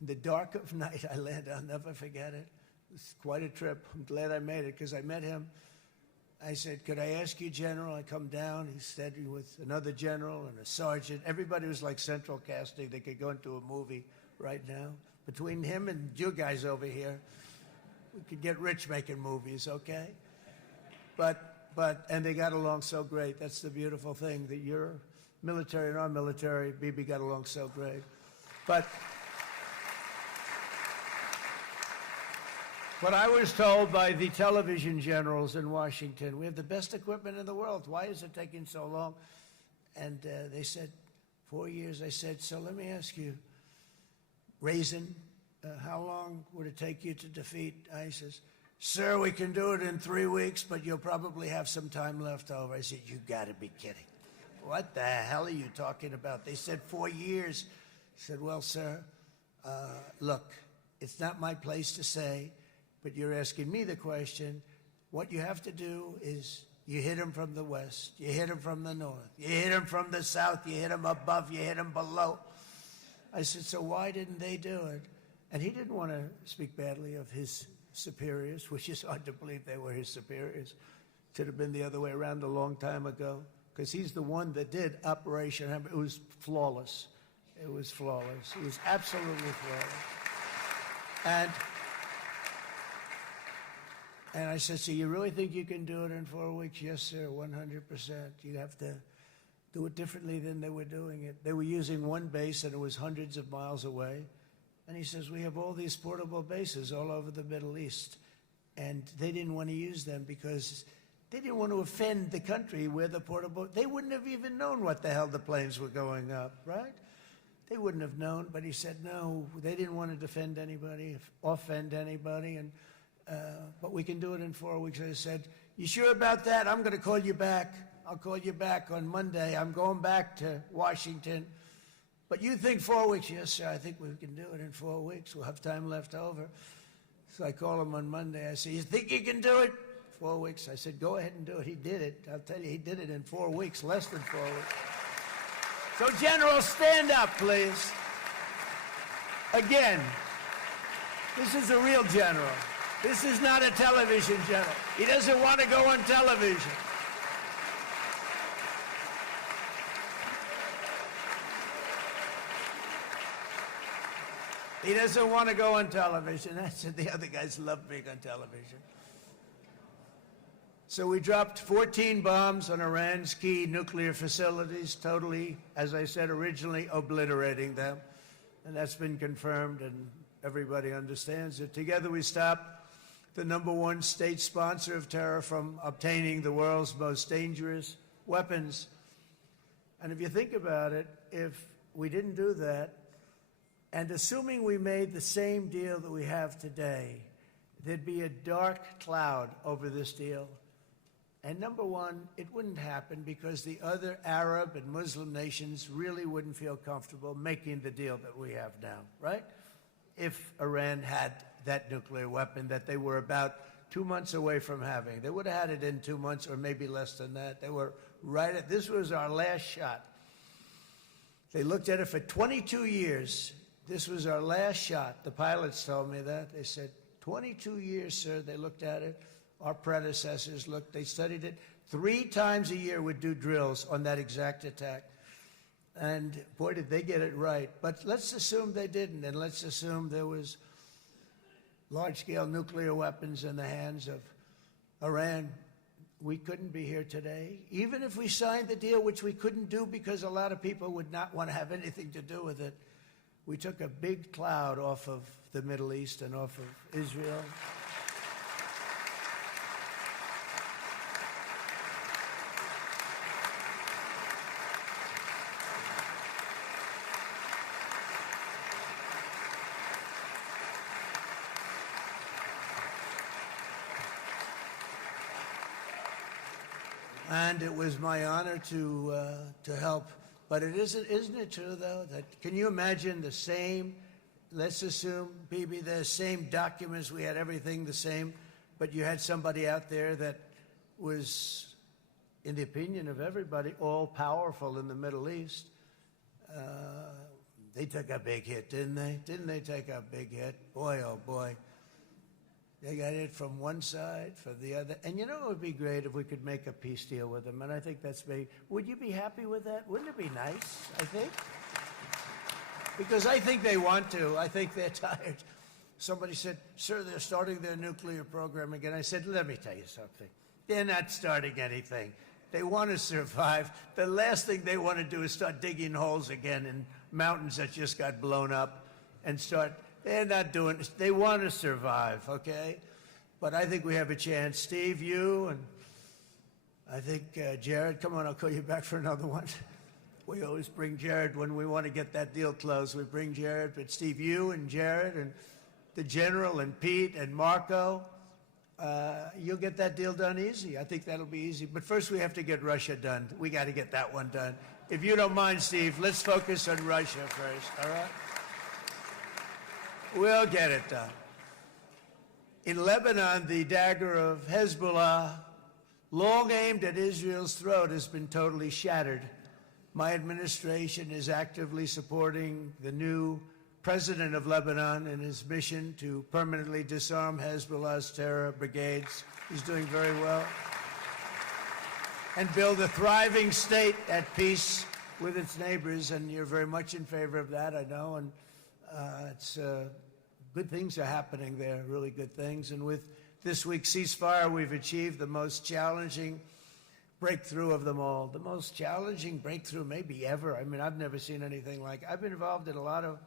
in the dark of night. I landed, I'll never forget it. It was quite a trip. I'm glad I made it because I met him. I said, could I ask you, General? I come down. He's standing with another general and a sergeant. Everybody was like central casting. They could go into a movie right now. Between him and you guys over here, we could get rich making movies, okay? And they got along so great. That's the beautiful thing, that your military and our military, Bibi, got along so great. But what I was told by the television generals in Washington, we have the best equipment in the world. Why is it taking so long? And they said, 4 years. I said, so let me ask you, Raisin, how long would it take you to defeat ISIS? Sir, we can do it in 3 weeks, but you'll probably have some time left over. I said, you got to be kidding. What the hell are you talking about? They said 4 years. I said, well, sir, look, it's not my place to say, but you're asking me the question. What you have to do is you hit him from the west, you hit him from the north, you hit him from the south, you hit him above, you hit him below. I said, so why didn't they do it? And he didn't want to speak badly of his superiors, which is hard to believe they were his superiors. It should have been the other way around a long time ago, because he's the one that did Operation Hammer. It was flawless. It was flawless. It was absolutely flawless. And I said, so you really think you can do it in 4 weeks? Yes, sir, 100%. You have to do it differently than they were doing it. They were using one base, and it was hundreds of miles away. And he says, we have all these portable bases all over the Middle East. And they didn't want to use them because they didn't want to offend the country where the portable, they wouldn't have even known what the hell the planes were going up, right? They wouldn't have known, but he said, no, they didn't want to defend anybody, offend anybody, but we can do it in 4 weeks. I said, you sure about that? I'm going to call you back. I'll call you back on Monday. I'm going back to Washington. But you think 4 weeks? Yes, sir, I think we can do it in 4 weeks. We'll have time left over. So I call him on Monday. I said, you think you can do it? 4 weeks. I said, go ahead and do it. He did it. I'll tell you, he did it in 4 weeks, less than 4 weeks. So, General, stand up, please. Again, this is a real general. This is not a television general. He doesn't want to go on television. He doesn't want to go on television. I said the other guys love being on television. So we dropped 14 bombs on Iran's key nuclear facilities, totally, as I said originally, obliterating them. And that's been confirmed, and everybody understands it. Together we stopped the #1 state sponsor of terror from obtaining the world's most dangerous weapons. And if you think about it, if we didn't do that, and assuming we made the same deal that we have today, there'd be a dark cloud over this deal. And #1, it wouldn't happen because the other Arab and Muslim nations really wouldn't feel comfortable making the deal that we have now, right? If Iran had that nuclear weapon that they were about 2 months away from having. They would have had it in 2 months or maybe less than that. They were right at, this was our last shot. They looked at it for 22 years. This was our last shot. The pilots told me that. They said, 22 years, sir. They looked at it. Our predecessors looked. They studied it. 3 times a year would do drills on that exact attack. And boy, did they get it right. But let's assume they didn't, and let's assume there was large-scale nuclear weapons in the hands of Iran. We couldn't be here today. Even if we signed the deal, which we couldn't do because a lot of people would not want to have anything to do with it, we took a big cloud off of the Middle East and off of Israel. And it was my honor to help. But isn't it true, though, that can you imagine the same, let's assume, Bibi, the same documents, we had everything the same, but you had somebody out there that was, in the opinion of everybody, all-powerful in the Middle East. They took a big hit, didn't they? Didn't they take a big hit? Boy, oh boy. They got it from one side, from the other. And you know it would be great if we could make a peace deal with them. And I think that's maybe, would you be happy with that? Wouldn't it be nice, I think? Because I think they want to. I think they're tired. Somebody said, sir, they're starting their nuclear program again. I said, let me tell you something. They're not starting anything. They want to survive. The last thing they want to do is start digging holes again in mountains that just got blown up and start. They're not doing this. They want to survive, okay? But I think we have a chance. Steve, you, and I think Jared, come on, I'll call you back for another one. We always bring Jared when we want to get that deal closed. We bring Jared, but Steve, you and Jared and the General and Pete and Marco, you'll get that deal done easy. I think that'll be easy. But first we have to get Russia done. We got to get that one done. If you don't mind, Steve, let's focus on Russia first, all right? We'll get it done. In Lebanon, the dagger of Hezbollah, long aimed at Israel's throat, has been totally shattered. My administration is actively supporting the new president of Lebanon in his mission to permanently disarm Hezbollah's terror brigades. He's doing very well. And build a thriving state at peace with its neighbors. And you're very much in favor of that, I know. And it's good things are happening there, really good things. And with this week's ceasefire, we've achieved the most challenging breakthrough of them all. The most challenging breakthrough maybe ever. I mean, I've never seen anything like it. I've been involved in a lot of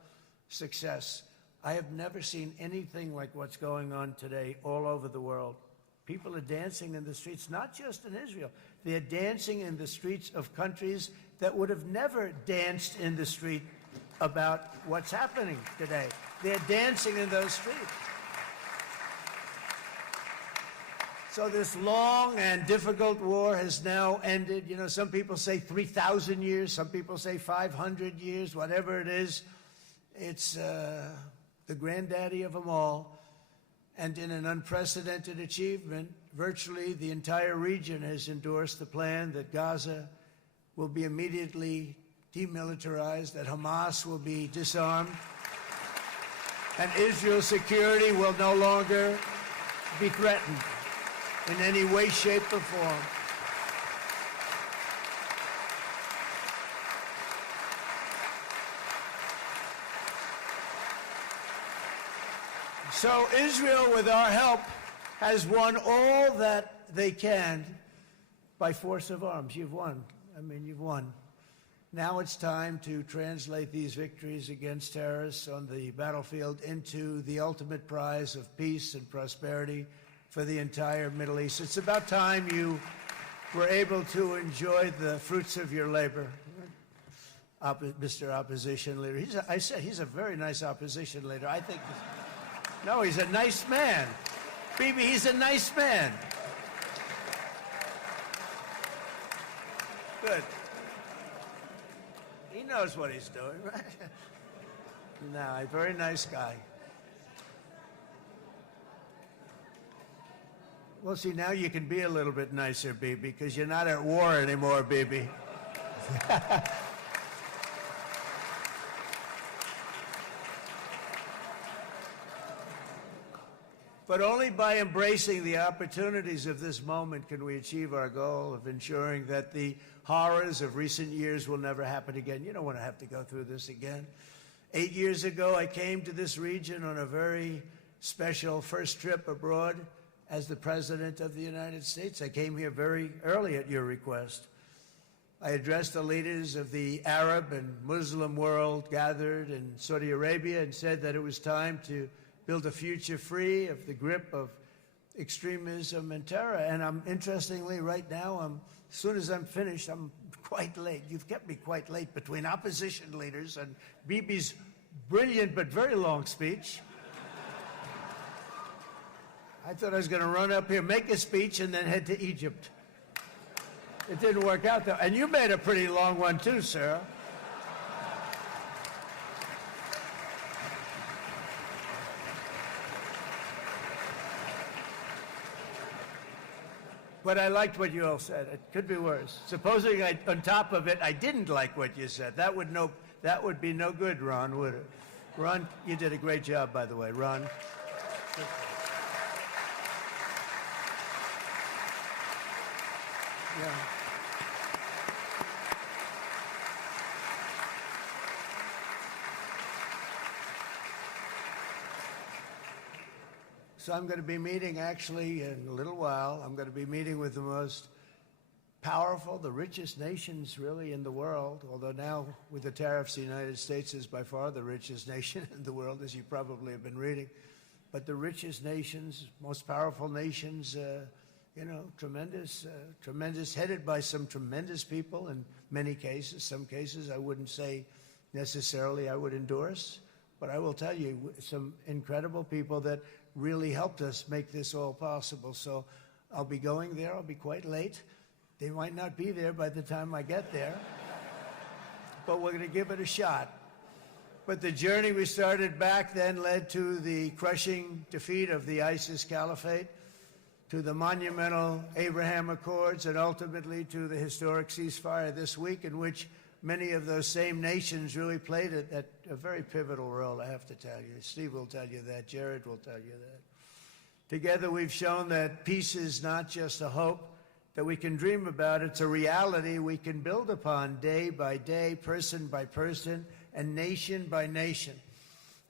success. I have never seen anything like what's going on today all over the world. People are dancing in the streets, not just in Israel. They're dancing in the streets of countries that would have never danced in the street about what's happening today. They're dancing in those streets. So this long and difficult war has now ended. You know, some people say 3,000 years, some people say 500 years, whatever it is. It's the granddaddy of them all. And in an unprecedented achievement, virtually the entire region has endorsed the plan that Gaza will be immediately demilitarized, that Hamas will be disarmed, and Israel's security will no longer be threatened in any way, shape, or form. So Israel, with our help, has won all that they can by force of arms. You've won. I mean, you've won. Now it's time to translate these victories against terrorists on the battlefield into the ultimate prize of peace and prosperity for the entire Middle East. It's about time you were able to enjoy the fruits of your labor. Mr. Opposition Leader. I said he's a very nice opposition leader. I think, no, he's a nice man. Bibi, he's a nice man. Good. He knows what he's doing, right? No, a very nice guy. Well, see, now you can be a little bit nicer, Bibi, because you're not at war anymore, Bibi. But only by embracing the opportunities of this moment can we achieve our goal of ensuring that the horrors of recent years will never happen again. You don't want to have to go through this again. 8 years ago, I came to this region on a very special first trip abroad as the President of the United States. I came here very early at your request. I addressed the leaders of the Arab and Muslim world gathered in Saudi Arabia and said that it was time to build a future free of the grip of extremism and terror. And interestingly, right now, as soon as I'm finished, I'm quite late. You've kept me quite late between opposition leaders and Bibi's brilliant but very long speech. I thought I was going to run up here, make a speech, and then head to Egypt. It didn't work out, though. And you made a pretty long one, too, Sarah. But I liked what you all said. It could be worse. Supposing on top of it, I didn't like what you said. That would be no good, Ron, would it? Ron, you did a great job, by the way, Ron. Yeah. So I'm going to be meeting, actually, in a little while, I'm going to be meeting with the most powerful, the richest nations, really, in the world, although now, with the tariffs, the United States is by far the richest nation in the world, as you probably have been reading. But the richest nations, most powerful nations, tremendous, headed by some tremendous people in many cases. Some cases I wouldn't say necessarily I would endorse, but I will tell you some incredible people that really helped us make this all possible. So I'll be going there. I'll be quite late. They might not be there by the time I get there, but we're going to give it a shot. But the journey we started back then led to the crushing defeat of the ISIS caliphate, to the monumental Abraham Accords, and ultimately to the historic ceasefire this week, in which many of those same nations really played a very pivotal role, I have to tell you. Steve will tell you that. Jared will tell you that. Together, we've shown that peace is not just a hope that we can dream about. It's a reality we can build upon day by day, person by person, and nation by nation.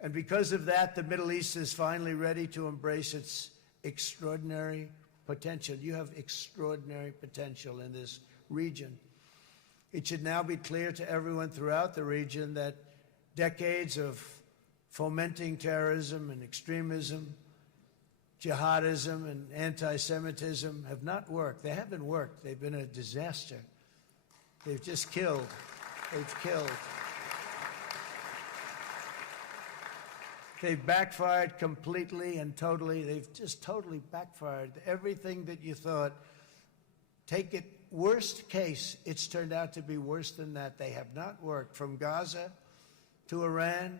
And because of that, the Middle East is finally ready to embrace its extraordinary potential. You have extraordinary potential in this region. It should now be clear to everyone throughout the region that decades of fomenting terrorism and extremism, jihadism and anti-Semitism have not worked. They haven't worked. They've been a disaster. They've just killed. They've killed. They've backfired completely and totally. They've just totally backfired. Everything that you thought, take it worst case, it's turned out to be worse than that. They have not worked. From Gaza to Iran,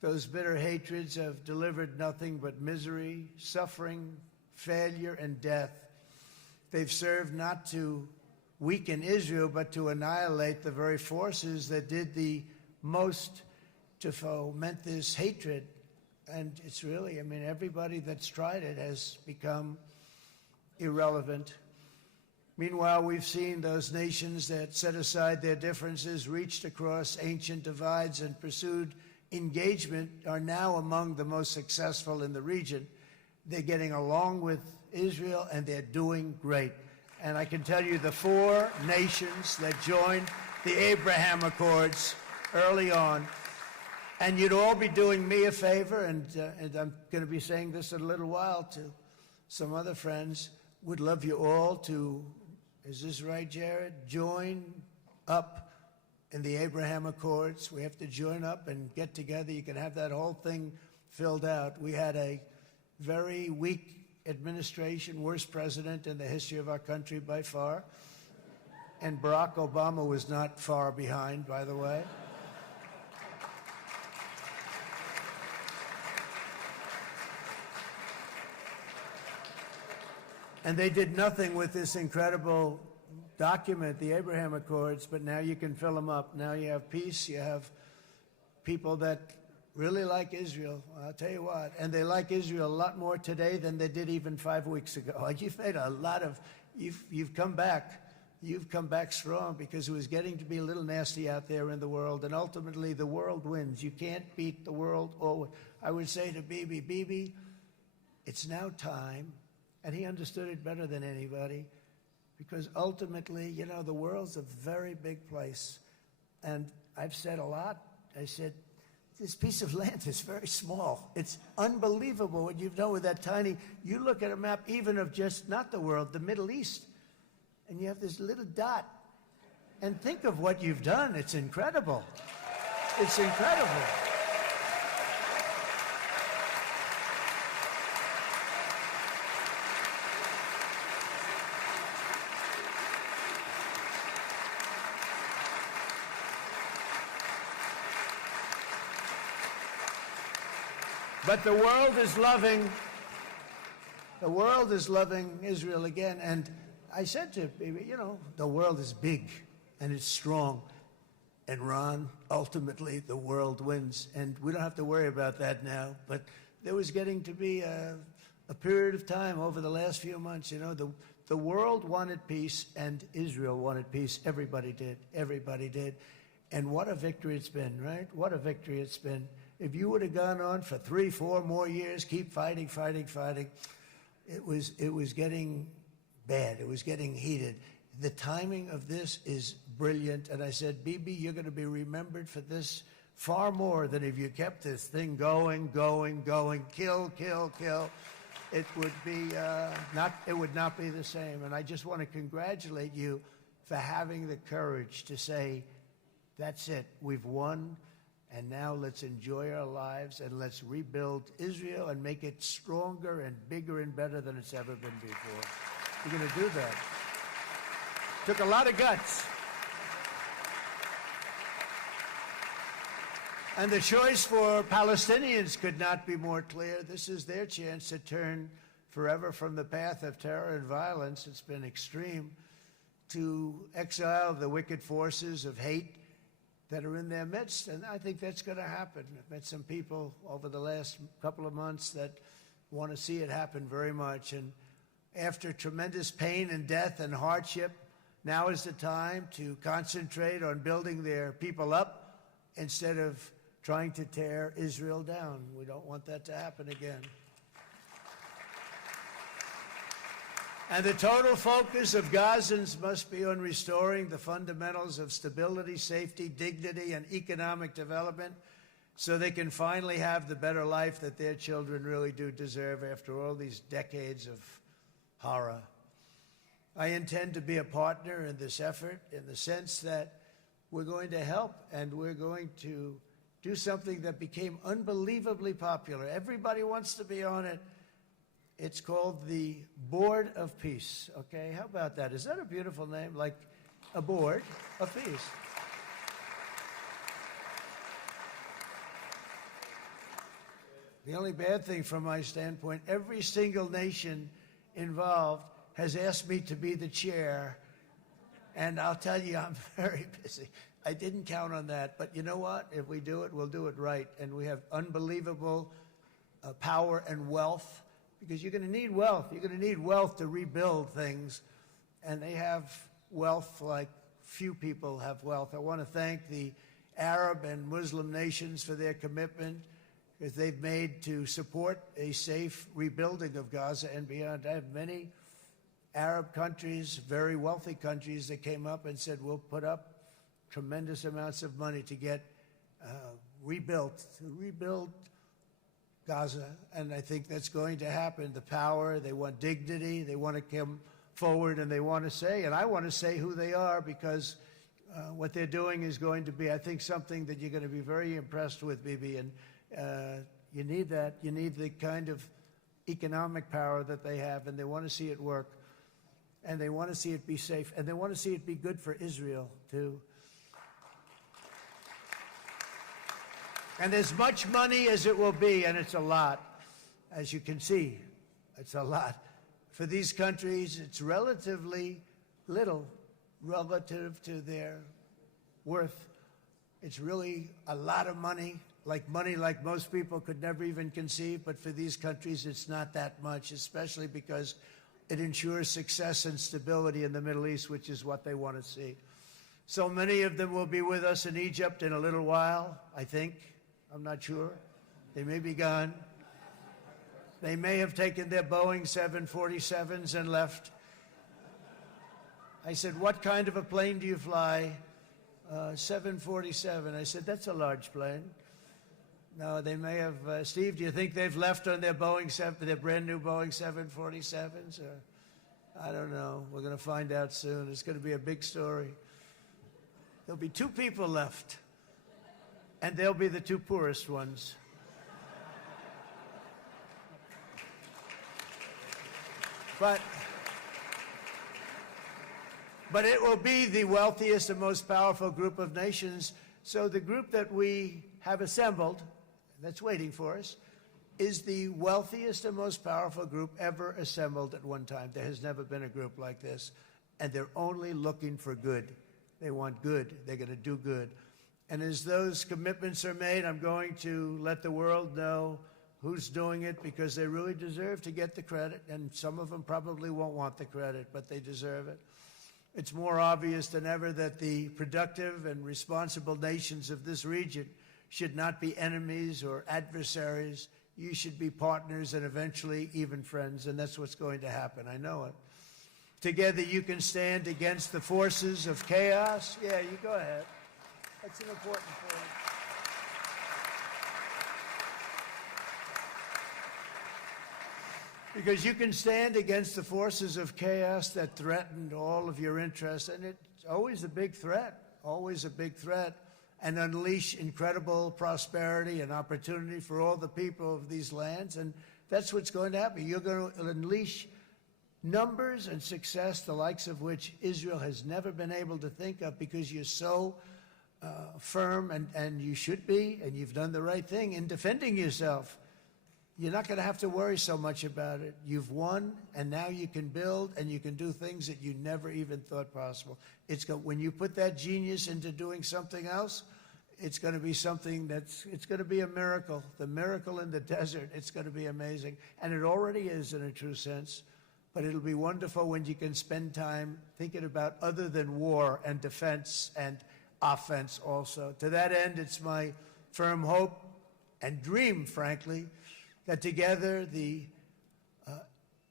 those bitter hatreds have delivered nothing but misery, suffering, failure, and death. They've served not to weaken Israel, but to annihilate the very forces that did the most to foment this hatred. And it's really, everybody that's tried it has become irrelevant. Meanwhile, we've seen those nations that set aside their differences, reached across ancient divides, and pursued engagement are now among the most successful in the region. They're getting along with Israel, and they're doing great. And I can tell you the 4 nations that joined the Abraham Accords early on, and you'd all be doing me a favor, and I'm going to be saying this in a little while to some other friends, would love you all to, is this right, Jared? Join up in the Abraham Accords. We have to join up and get together. You can have that whole thing filled out. We had a very weak administration, worst president in the history of our country by far. And Barack Obama was not far behind, by the way. And they did nothing with this incredible document, the Abraham Accords, but now you can fill them up. Now you have peace, you have people that really like Israel. I'll tell you what. And they like Israel a lot more today than they did even 5 weeks ago. You've made a lot of, you've come back. You've come back strong because it was getting to be a little nasty out there in the world. And ultimately, the world wins. You can't beat the world. Or I would say to Bibi, it's now time. And he understood it better than anybody. Because ultimately, you know, the world's a very big place. And I've said a lot. I said, this piece of land is very small. It's unbelievable what you've done with that tiny. You look at a map even of just, not the world, the Middle East, and you have this little dot. And think of what you've done. It's incredible. It's incredible. But the world is loving Israel again. And I said to Bibi, you know, the world is big and it's strong. And Ron, ultimately, the world wins. And we don't have to worry about that now. But there was getting to be a period of time over the last few months, you know, the world wanted peace and Israel wanted peace. Everybody did. Everybody did. And what a victory it's been, right? What a victory it's been. If you would have gone on for 3, 4 more years, keep fighting, it was getting bad. It was getting heated. The timing of this is brilliant. And I said, Bibi, you're going to be remembered for this far more than if you kept this thing going, kill. It would be it would not be the same. And I just want to congratulate you for having the courage to say, that's it, we've won. And now let's enjoy our lives and let's rebuild Israel and make it stronger and bigger and better than it's ever been before. We're going to do that. Took a lot of guts. And the choice for Palestinians could not be more clear. This is their chance to turn forever from the path of terror and violence. It's been extreme, to exile the wicked forces of hate that are in their midst, and I think that's going to happen. I've met some people over the last couple of months that want to see it happen very much, and after tremendous pain and death and hardship, now is the time to concentrate on building their people up instead of trying to tear Israel down. We don't want that to happen again. And the total focus of Gazans must be on restoring the fundamentals of stability, safety, dignity, and economic development so they can finally have the better life that their children really do deserve after all these decades of horror. I intend to be a partner in this effort in the sense that we're going to help and we're going to do something that became unbelievably popular. Everybody wants to be on it. It's called the Board of Peace, okay? How about that? Is that a beautiful name? Like a board of peace. The only bad thing from my standpoint, every single nation involved has asked me to be the chair, and I'll tell you, I'm very busy. I didn't count on that, but you know what? If we do it, we'll do it right, and we have unbelievable power and wealth. Because you're going to need wealth. You're going to need wealth to rebuild things. And they have wealth like few people have wealth. I want to thank the Arab and Muslim nations for their commitment that they've made to support a safe rebuilding of Gaza and beyond. I have many Arab countries, very wealthy countries, that came up and said, we'll put up tremendous amounts of money to get rebuilt, to rebuild Gaza, and I think that's going to happen. The power, they want dignity, they want to come forward, and they want to say, and I want to say who they are, because what they're doing is going to be, I think, something that you're going to be very impressed with, Bibi, and you need that. You need the kind of economic power that they have, and they want to see it work, and they want to see it be safe, and they want to see it be good for Israel, too. And as much money as it will be, and it's a lot, as you can see, it's a lot. For these countries, it's relatively little relative to their worth. It's really a lot of money, like money, like most people could never even conceive, but for these countries, it's not that much, especially because it ensures success and stability in the Middle East, which is what they want to see. So many of them will be with us in Egypt in a little while, I think. I'm not sure. They may be gone. They may have taken their Boeing 747s and left. I said, what kind of a plane do you fly? 747. I said, that's a large plane. No, they may have. Steve, do you think they've left on their their brand new Boeing 747s? Or I don't know. We're going to find out soon. It's going to be a big story. There'll be 2 people left, and they'll be the 2 poorest ones. But it will be the wealthiest and most powerful group of nations. So the group that we have assembled, that's waiting for us, is the wealthiest and most powerful group ever assembled at one time. There has never been a group like this. And they're only looking for good. They want good. They're going to do good. And as those commitments are made, I'm going to let the world know who's doing it, because they really deserve to get the credit. And some of them probably won't want the credit, but they deserve it. It's more obvious than ever that the productive and responsible nations of this region should not be enemies or adversaries. You should be partners and eventually even friends, and that's what's going to happen. I know it. Together you can stand against the forces of chaos. Yeah, you go ahead. That's an important point. Because you can stand against the forces of chaos that threaten all of your interests, and it's always a big threat, and unleash incredible prosperity and opportunity for all the people of these lands, and that's what's going to happen. You're going to unleash numbers and success, the likes of which Israel has never been able to think of, because you're so firm, and you should be, and you've done the right thing in defending yourself. You're not going to have to worry so much about it. You've won, and now you can build, and you can do things that you never even thought possible. When you put that genius into doing something else, it's going to be something it's going to be a miracle. The miracle in the desert, it's going to be amazing. And it already is in a true sense. But it'll be wonderful when you can spend time thinking about other than war and defense and offense also. To that end, it's my firm hope and dream, frankly, that together the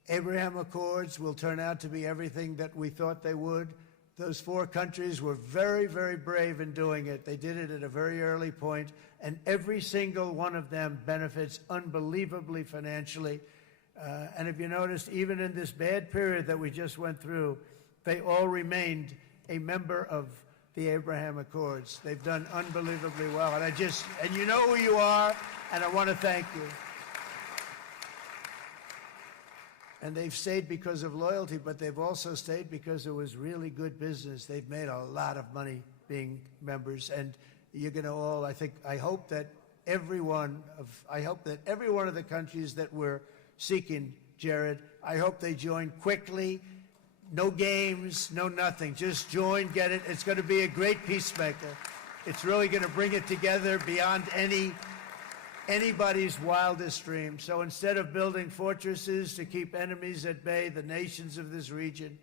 Abraham Accords will turn out to be everything that we thought they would. Those 4 countries were very, very brave in doing it. They did it at a very early point, and every single one of them benefits unbelievably financially. And if you noticed, even in this bad period that we just went through, they all remained a member of the Abraham Accords. They've done unbelievably well. And you know who you are, and I want to thank you. And they've stayed because of loyalty, but they've also stayed because it was really good business. They've made a lot of money being members, and you're going to all, I hope that every one of the countries that we're seeking, Jared, I hope they join quickly. No games, no nothing. Just join, get it. It's going to be a great peacemaker. It's really going to bring it together beyond anybody's wildest dream. So instead of building fortresses to keep enemies at bay, the nations of this region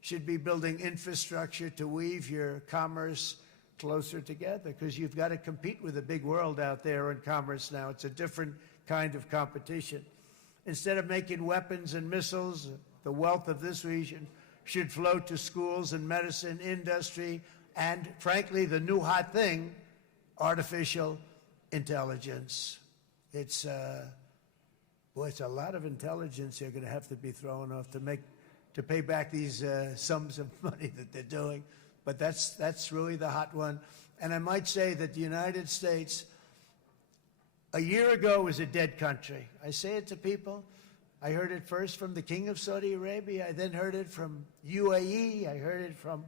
should be building infrastructure to weave your commerce closer together, because you've got to compete with the big world out there in commerce now. It's a different kind of competition. Instead of making weapons and missiles, the wealth of this region should flow to schools and medicine, industry, and frankly, the new hot thing, artificial intelligence. It's a lot of intelligence you're going to have to be throwing off to pay back these sums of money that they're doing. But that's really the hot one. And I might say that the United States, a year ago, was a dead country. I say it to people. I heard it first from the King of Saudi Arabia. I then heard it from UAE. I heard it from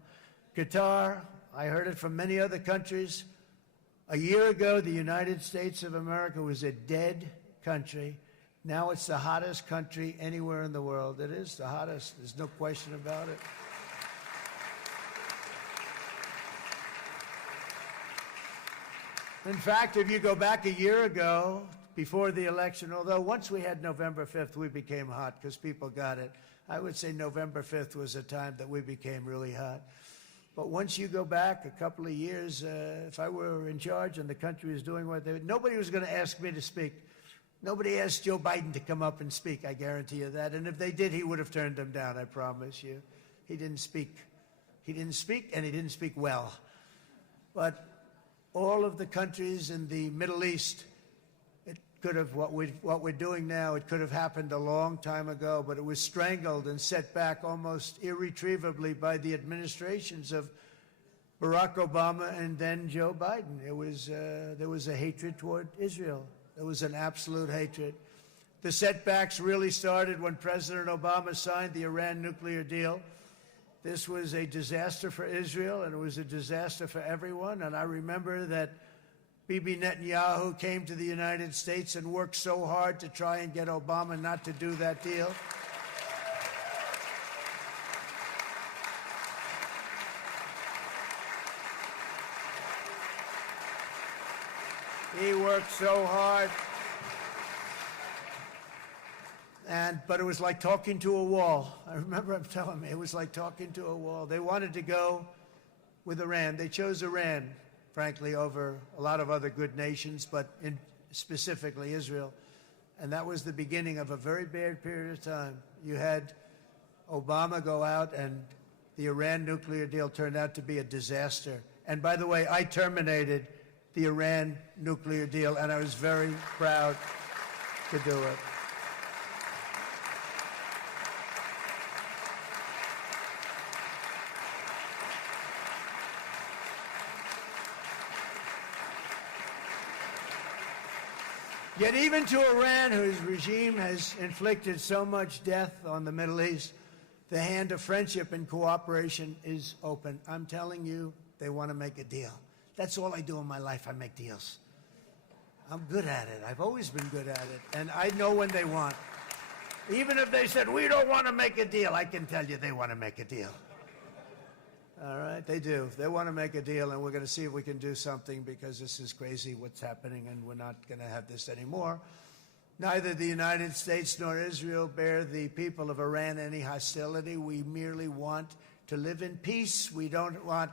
Qatar. I heard it from many other countries. A year ago, the United States of America was a dead country. Now it's the hottest country anywhere in the world. It is the hottest. There's no question about it. In fact, if you go back a year ago, before the election, although once we had November 5th, we became hot because people got it. I would say November 5th was a time that we became really hot. But once you go back a couple of years, if I were in charge and the country was doing what they would, nobody was going to ask me to speak. Nobody asked Joe Biden to come up and speak, I guarantee you that. And if they did, he would have turned them down, I promise you. He didn't speak. He didn't speak, and he didn't speak well. But all of the countries in the Middle East, it could have, what we're doing now, it could have happened a long time ago, but it was strangled and set back almost irretrievably by the administrations of Barack Obama and then Joe Biden. There was a hatred toward Israel. There was an absolute hatred. The setbacks really started when President Obama signed the Iran nuclear deal. This was a disaster for Israel, and it was a disaster for everyone. And I remember that Bibi Netanyahu came to the United States and worked so hard to try and get Obama not to do that deal. He worked so hard. But it was like talking to a wall. I remember him telling me it was like talking to a wall. They wanted to go with Iran. They chose Iran, frankly, over a lot of other good nations, but specifically Israel. And that was the beginning of a very bad period of time. You had Obama go out, and the Iran nuclear deal turned out to be a disaster. And by the way, I terminated the Iran nuclear deal, and I was very proud to do it. Yet even to Iran, whose regime has inflicted so much death on the Middle East, the hand of friendship and cooperation is open. I'm telling you, they want to make a deal. That's all I do in my life. I make deals. I'm good at it. I've always been good at it. And I know when they want. Even if they said, we don't want to make a deal, I can tell you they want to make a deal. All right, they do. They want to make a deal, and we're going to see if we can do something, because this is crazy what's happening, and we're not going to have this anymore. Neither the United States nor Israel bear the people of Iran any hostility. We merely want to live in peace. We don't want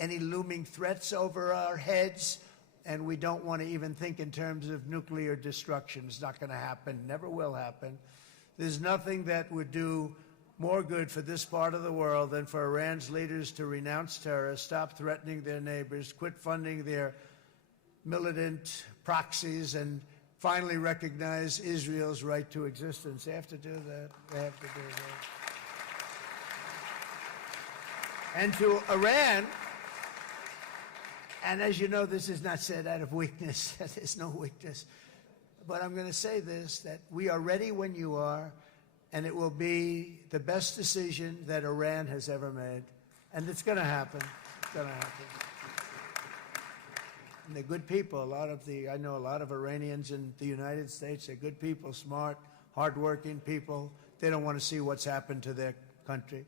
any looming threats over our heads, and we don't want to even think in terms of nuclear destruction. It's not going to happen, never will happen. There's nothing that would do more good for this part of the world than for Iran's leaders to renounce terror, stop threatening their neighbors, quit funding their militant proxies, and finally recognize Israel's right to existence. They have to do that. They have to do that. And to Iran, and as you know, this is not said out of weakness. There's no weakness. But I'm going to say this, that we are ready when you are, and it will be the best decision that Iran has ever made. And it's going to happen. It's going to happen. And they're good people. I know a lot of Iranians in the United States. They're good people, smart, hardworking people. They don't want to see what's happened to their country.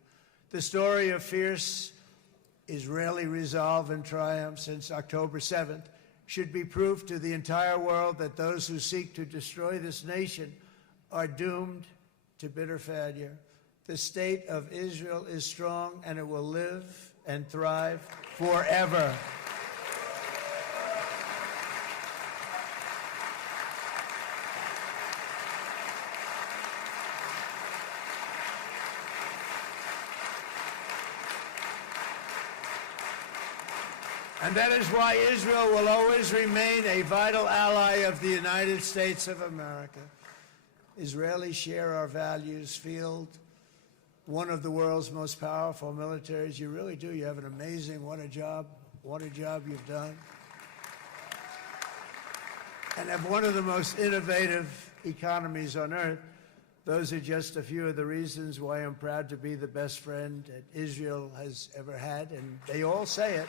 The story of fierce Israeli resolve and triumph since October 7th should be proof to the entire world that those who seek to destroy this nation are doomed to bitter failure. The state of Israel is strong, and it will live and thrive forever. And that is why Israel will always remain a vital ally of the United States of America. Israelis share our values, field one of the world's most powerful militaries. You really do. You have an amazing, what a job you've done. And have one of the most innovative economies on earth. Those are just a few of the reasons why I'm proud to be the best friend that Israel has ever had. And they all say it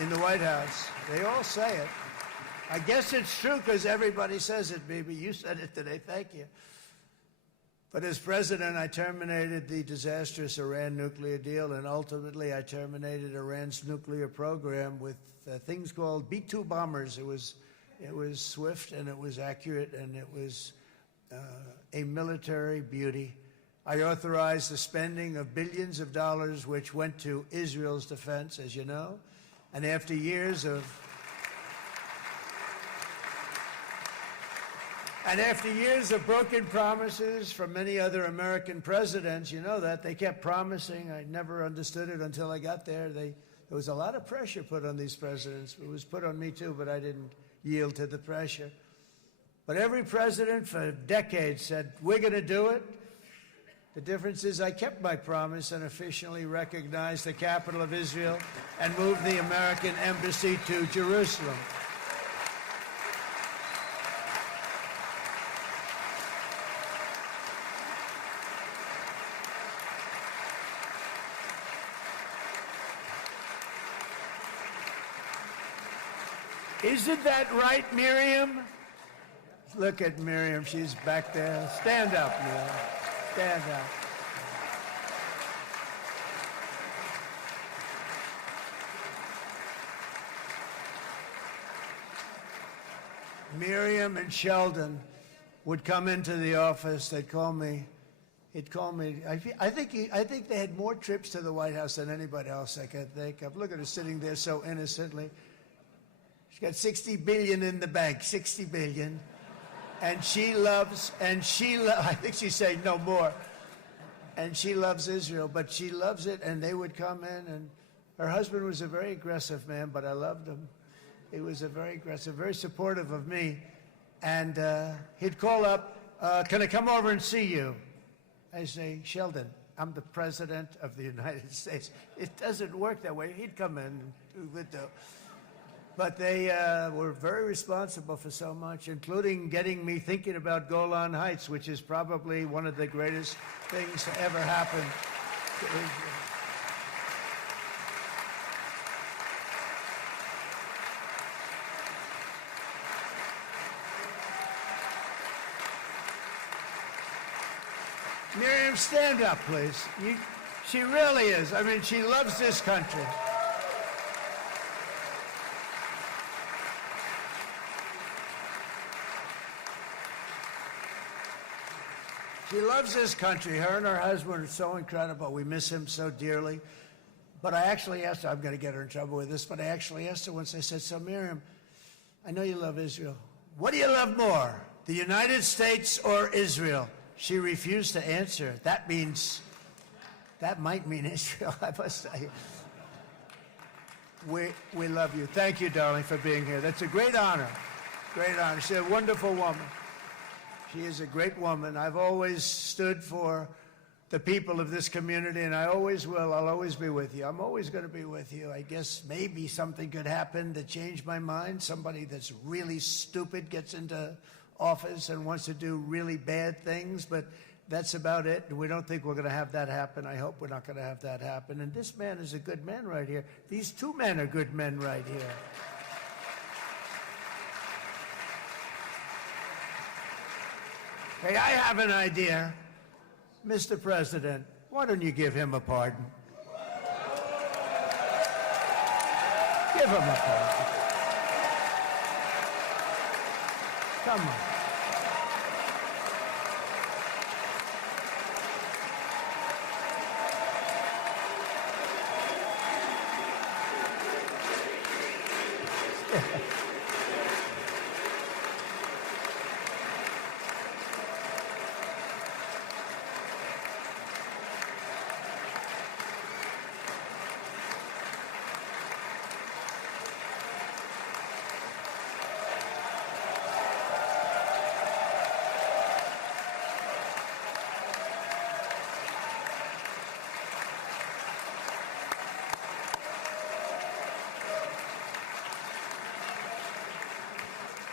in the White House. They all say it. I guess it's true because everybody says it, baby. You said it today. Thank you. But as president, I terminated the disastrous Iran nuclear deal, and ultimately I terminated Iran's nuclear program with things called B-2 bombers. It was swift, and it was accurate, and it was a military beauty. I authorized the spending of billions of dollars, which went to Israel's defense, as you know. And after years of broken promises from many other American presidents, you know that, they kept promising. I never understood it until I got there. There was a lot of pressure put on these presidents. It was put on me too, but I didn't yield to the pressure. But every president for decades said, we're going to do it. The difference is I kept my promise and officially recognized the capital of Israel and moved the American embassy to Jerusalem. Isn't that right, Miriam? Look at Miriam. She's back there. Stand up, Miriam. Stand up. Miriam and Sheldon would come into the office. They'd call me. He'd call me. I think they had more trips to the White House than anybody else I could think of. Look at her sitting there so innocently. She's got $60 billion in the bank, $60 billion. And I think she's saying no more. And she loves Israel, but she loves it, and they would come in, and her husband was a very aggressive man, but I loved him. He was a very aggressive, very supportive of me. And he'd call up, can I come over and see you? I say, Sheldon, I'm the president of the United States. It doesn't work that way. He'd come in and do the do. But they were very responsible for so much, including getting me thinking about Golan Heights, which is probably one of the greatest things to ever happen to Israel. Miriam, stand up, please. She really is. I mean, she loves this country. She loves this country. Her and her husband are so incredible. We miss him so dearly. But I actually asked her, I'm going to get her in trouble with this, but I actually asked her once, I said, so Miriam, I know you love Israel. What do you love more, the United States or Israel? She refused to answer. That might mean Israel, I must say. We love you. Thank you, darling, for being here. That's a great honor. Great honor. She's a wonderful woman. She is a great woman. I've always stood for the people of this community, and I always will. I'll always be with you. I'm always going to be with you. I guess maybe something could happen to change my mind. Somebody that's really stupid gets into office and wants to do really bad things, but that's about it. We don't think we're going to have that happen. I hope we're not going to have that happen. And this man is a good man right here. These two men are good men right here. Hey, I have an idea. Mr. President, why don't you give him a pardon? Give him a pardon. Come on.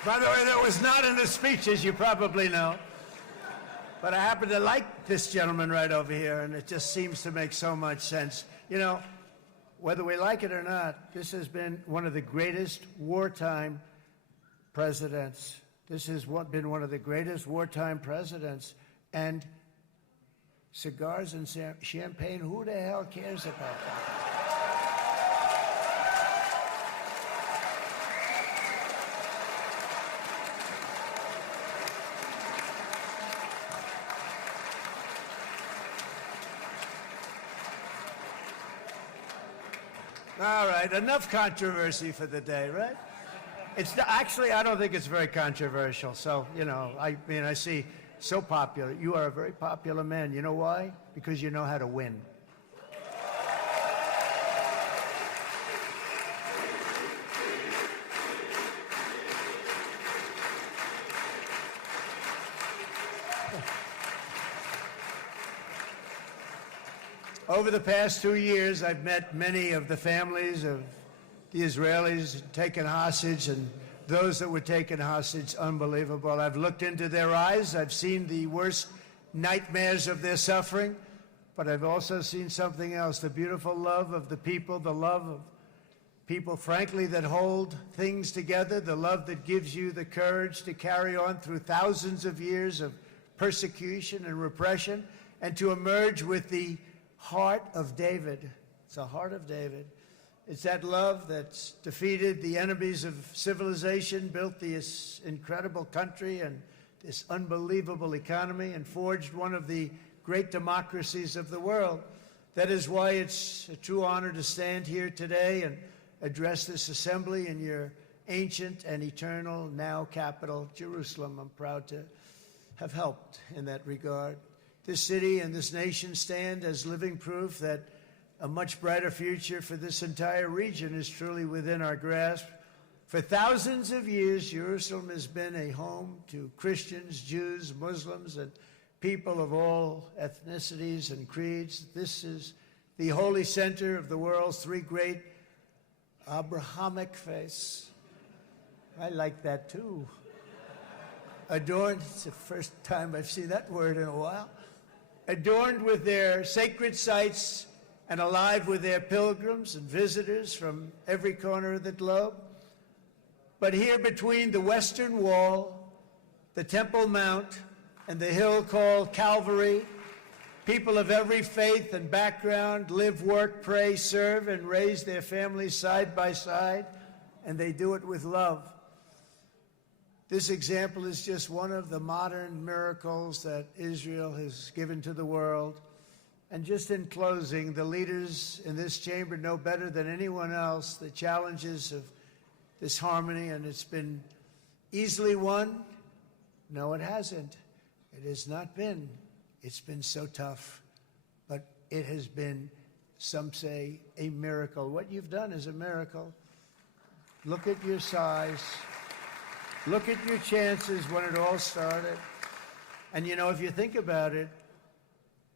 By the way, that was not in the speech, as you probably know. But I happen to like this gentleman right over here, and it just seems to make so much sense. You know, whether we like it or not, this has been one of the greatest wartime presidents. This has been one of the greatest wartime presidents. And Cigars and champagne, who the hell cares about that? All right, enough controversy for the day, right? Actually, I don't think it's very controversial. So, I mean, I see so popular. You are a very popular man. You know why? Because you know how to win. Over the past 2 years, I've met many of the families of the Israelis taken hostage and those that were taken hostage. Unbelievable. I've looked into their eyes. I've seen the worst nightmares of their suffering, but I've also seen something else, the beautiful love of the people, the love of people, frankly, that hold things together, the love that gives you the courage to carry on through thousands of years of persecution and repression and to emerge with the heart of David. It's the heart of David. It's that love that's defeated the enemies of civilization, built this incredible country and this unbelievable economy, and forged one of the great democracies of the world. That is why it's a true honor to stand here today and address this assembly in your ancient and eternal now capital, Jerusalem. I'm proud to have helped in that regard. This city and this nation stand as living proof that a much brighter future for this entire region is truly within our grasp. For thousands of years, Jerusalem has been a home to Christians, Jews, Muslims, and people of all ethnicities and creeds. This is the holy center of the world's three great Abrahamic faiths. I like that too. Adorned, it's the first time I've seen that word in a while. Adorned with their sacred sites and alive with their pilgrims and visitors from every corner of the globe. But here between the Western Wall, the Temple Mount, and the hill called Calvary, people of every faith and background live, work, pray, serve, and raise their families side by side, and they do it with love. This example is just one of the modern miracles that Israel has given to the world. And just in closing, the leaders in this chamber know better than anyone else the challenges of this harmony, and it's been easily won. No, it hasn't. It has not been. It's been so tough, but it has been, some say, a miracle. What you've done is a miracle. Look at your size. Look at your chances when it all started. And if you think about it,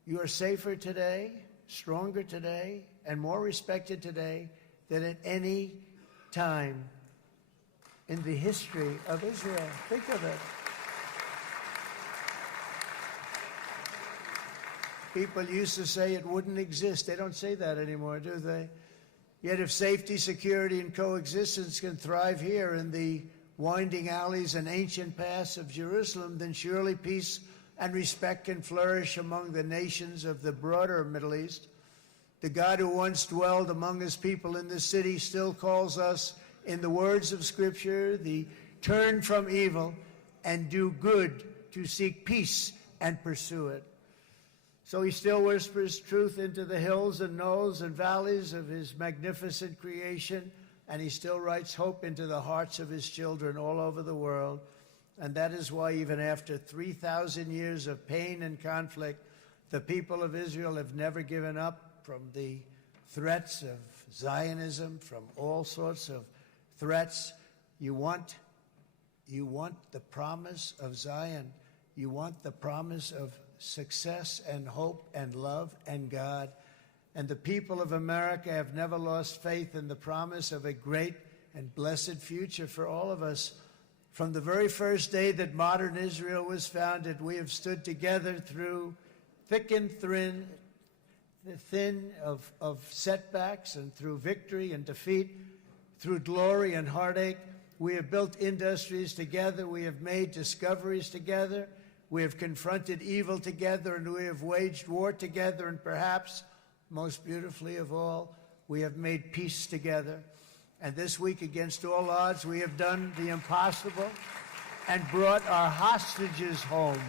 you are safer today, stronger today, and more respected today than at any time in the history of Israel. Think of it. People used to say it wouldn't exist. They don't say that anymore, do they? Yet if safety, security, and coexistence can thrive here in the winding alleys and ancient paths of Jerusalem, then surely peace and respect can flourish among the nations of the broader Middle East. The God who once dwelled among his people in this city still calls us, in the words of Scripture, the turn from evil and do good, to seek peace and pursue it. So he still whispers truth into the hills and knolls and valleys of his magnificent creation, and he still writes hope into the hearts of his children all over the world. And that is why even after 3,000 years of pain and conflict, the people of Israel have never given up from the threats of Zionism, from all sorts of threats. You want the promise of Zion. You want the promise of success and hope and love and God. And the people of America have never lost faith in the promise of a great and blessed future for all of us. From the very first day that modern Israel was founded, we have stood together through thick and thin of setbacks, and through victory and defeat, through glory and heartache. We have built industries together. We have made discoveries together. We have confronted evil together, and we have waged war together, and perhaps, most beautifully of all, we have made peace together. And this week, against all odds, we have done the impossible and brought our hostages home.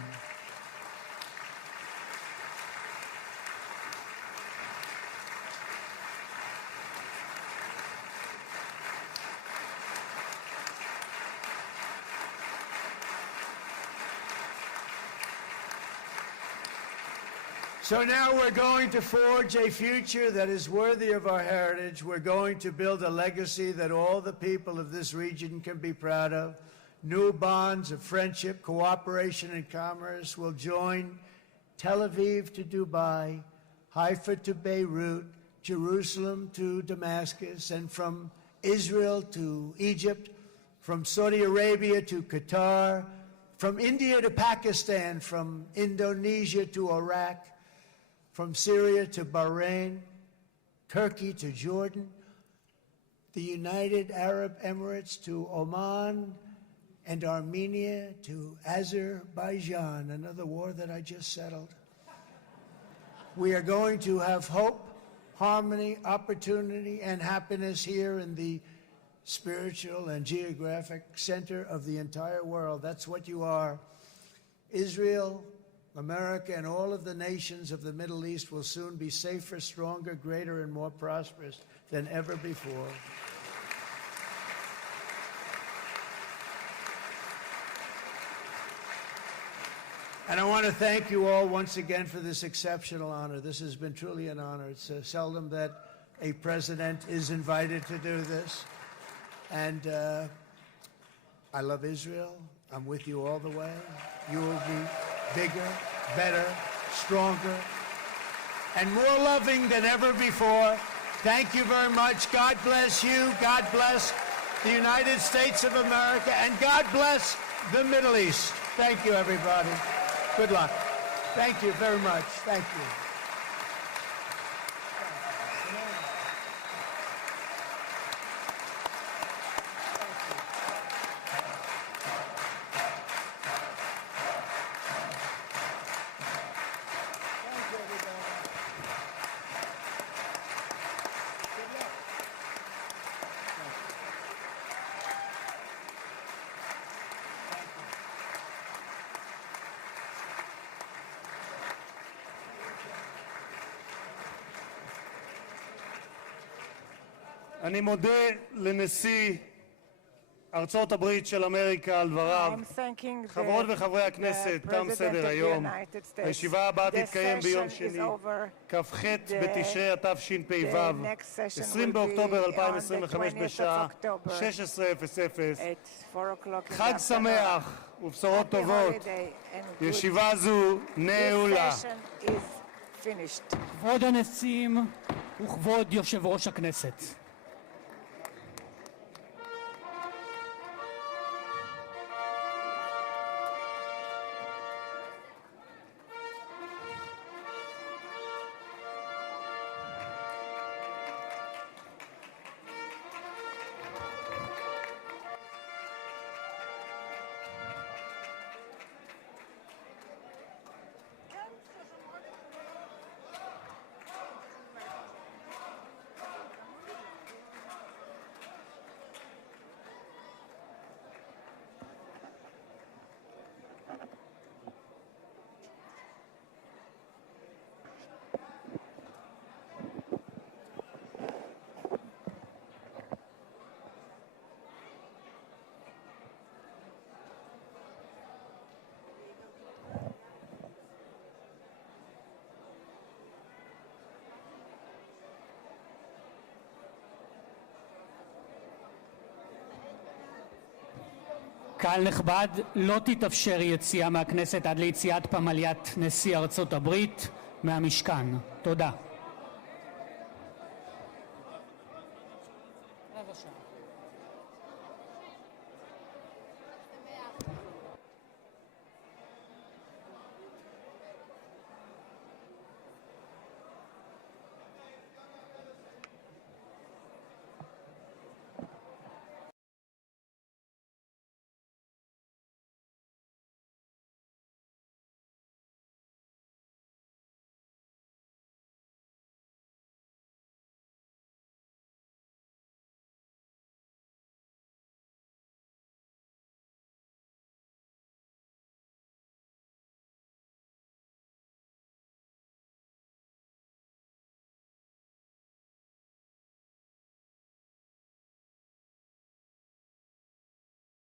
So now we're going to forge a future that is worthy of our heritage. We're going to build a legacy that all the people of this region can be proud of. New bonds of friendship, cooperation, and commerce will join Tel Aviv to Dubai, Haifa to Beirut, Jerusalem to Damascus, and from Israel to Egypt, from Saudi Arabia to Qatar, from India to Pakistan, from Indonesia to Iraq, from Syria to Bahrain, Turkey to Jordan, the United Arab Emirates to Oman, and Armenia to Azerbaijan, another war that I just settled. We are going to have hope, harmony, opportunity, and happiness here in the spiritual and geographic center of the entire world. That's what you are. Israel, America, and all of the nations of the Middle East will soon be safer, stronger, greater, and more prosperous than ever before. And I want to thank you all once again for this exceptional honor. This has been truly an honor. It's seldom that a president is invited to do this. And I love Israel. I'm with you all the way. You will be bigger, better, stronger, and more loving than ever before. Thank you very much. God bless you. God bless the United States of America. And God bless the Middle East. Thank you, everybody. Good luck. Thank you very much. Thank you. אני מודה לנשיא ארצות הברית של אמריקה על דבריו. חברות וחברי הכנסת, תם סדר היום. הישיבה הבאה תתקיים ביום שני, כ"ח בתשרי התשפ"ו, 20 באוקטובר 2025 בשעה 16:00. חג שמח ובשורות טובות. ישיבה זו נעולה. כבוד הנשיאים וכבוד יושב ראש הכנסת. קהל נכבד, לא תתאפשר יציאה מהכנסת עד ליציאת פמליית נשיא ארצות הברית מהמשכן. תודה.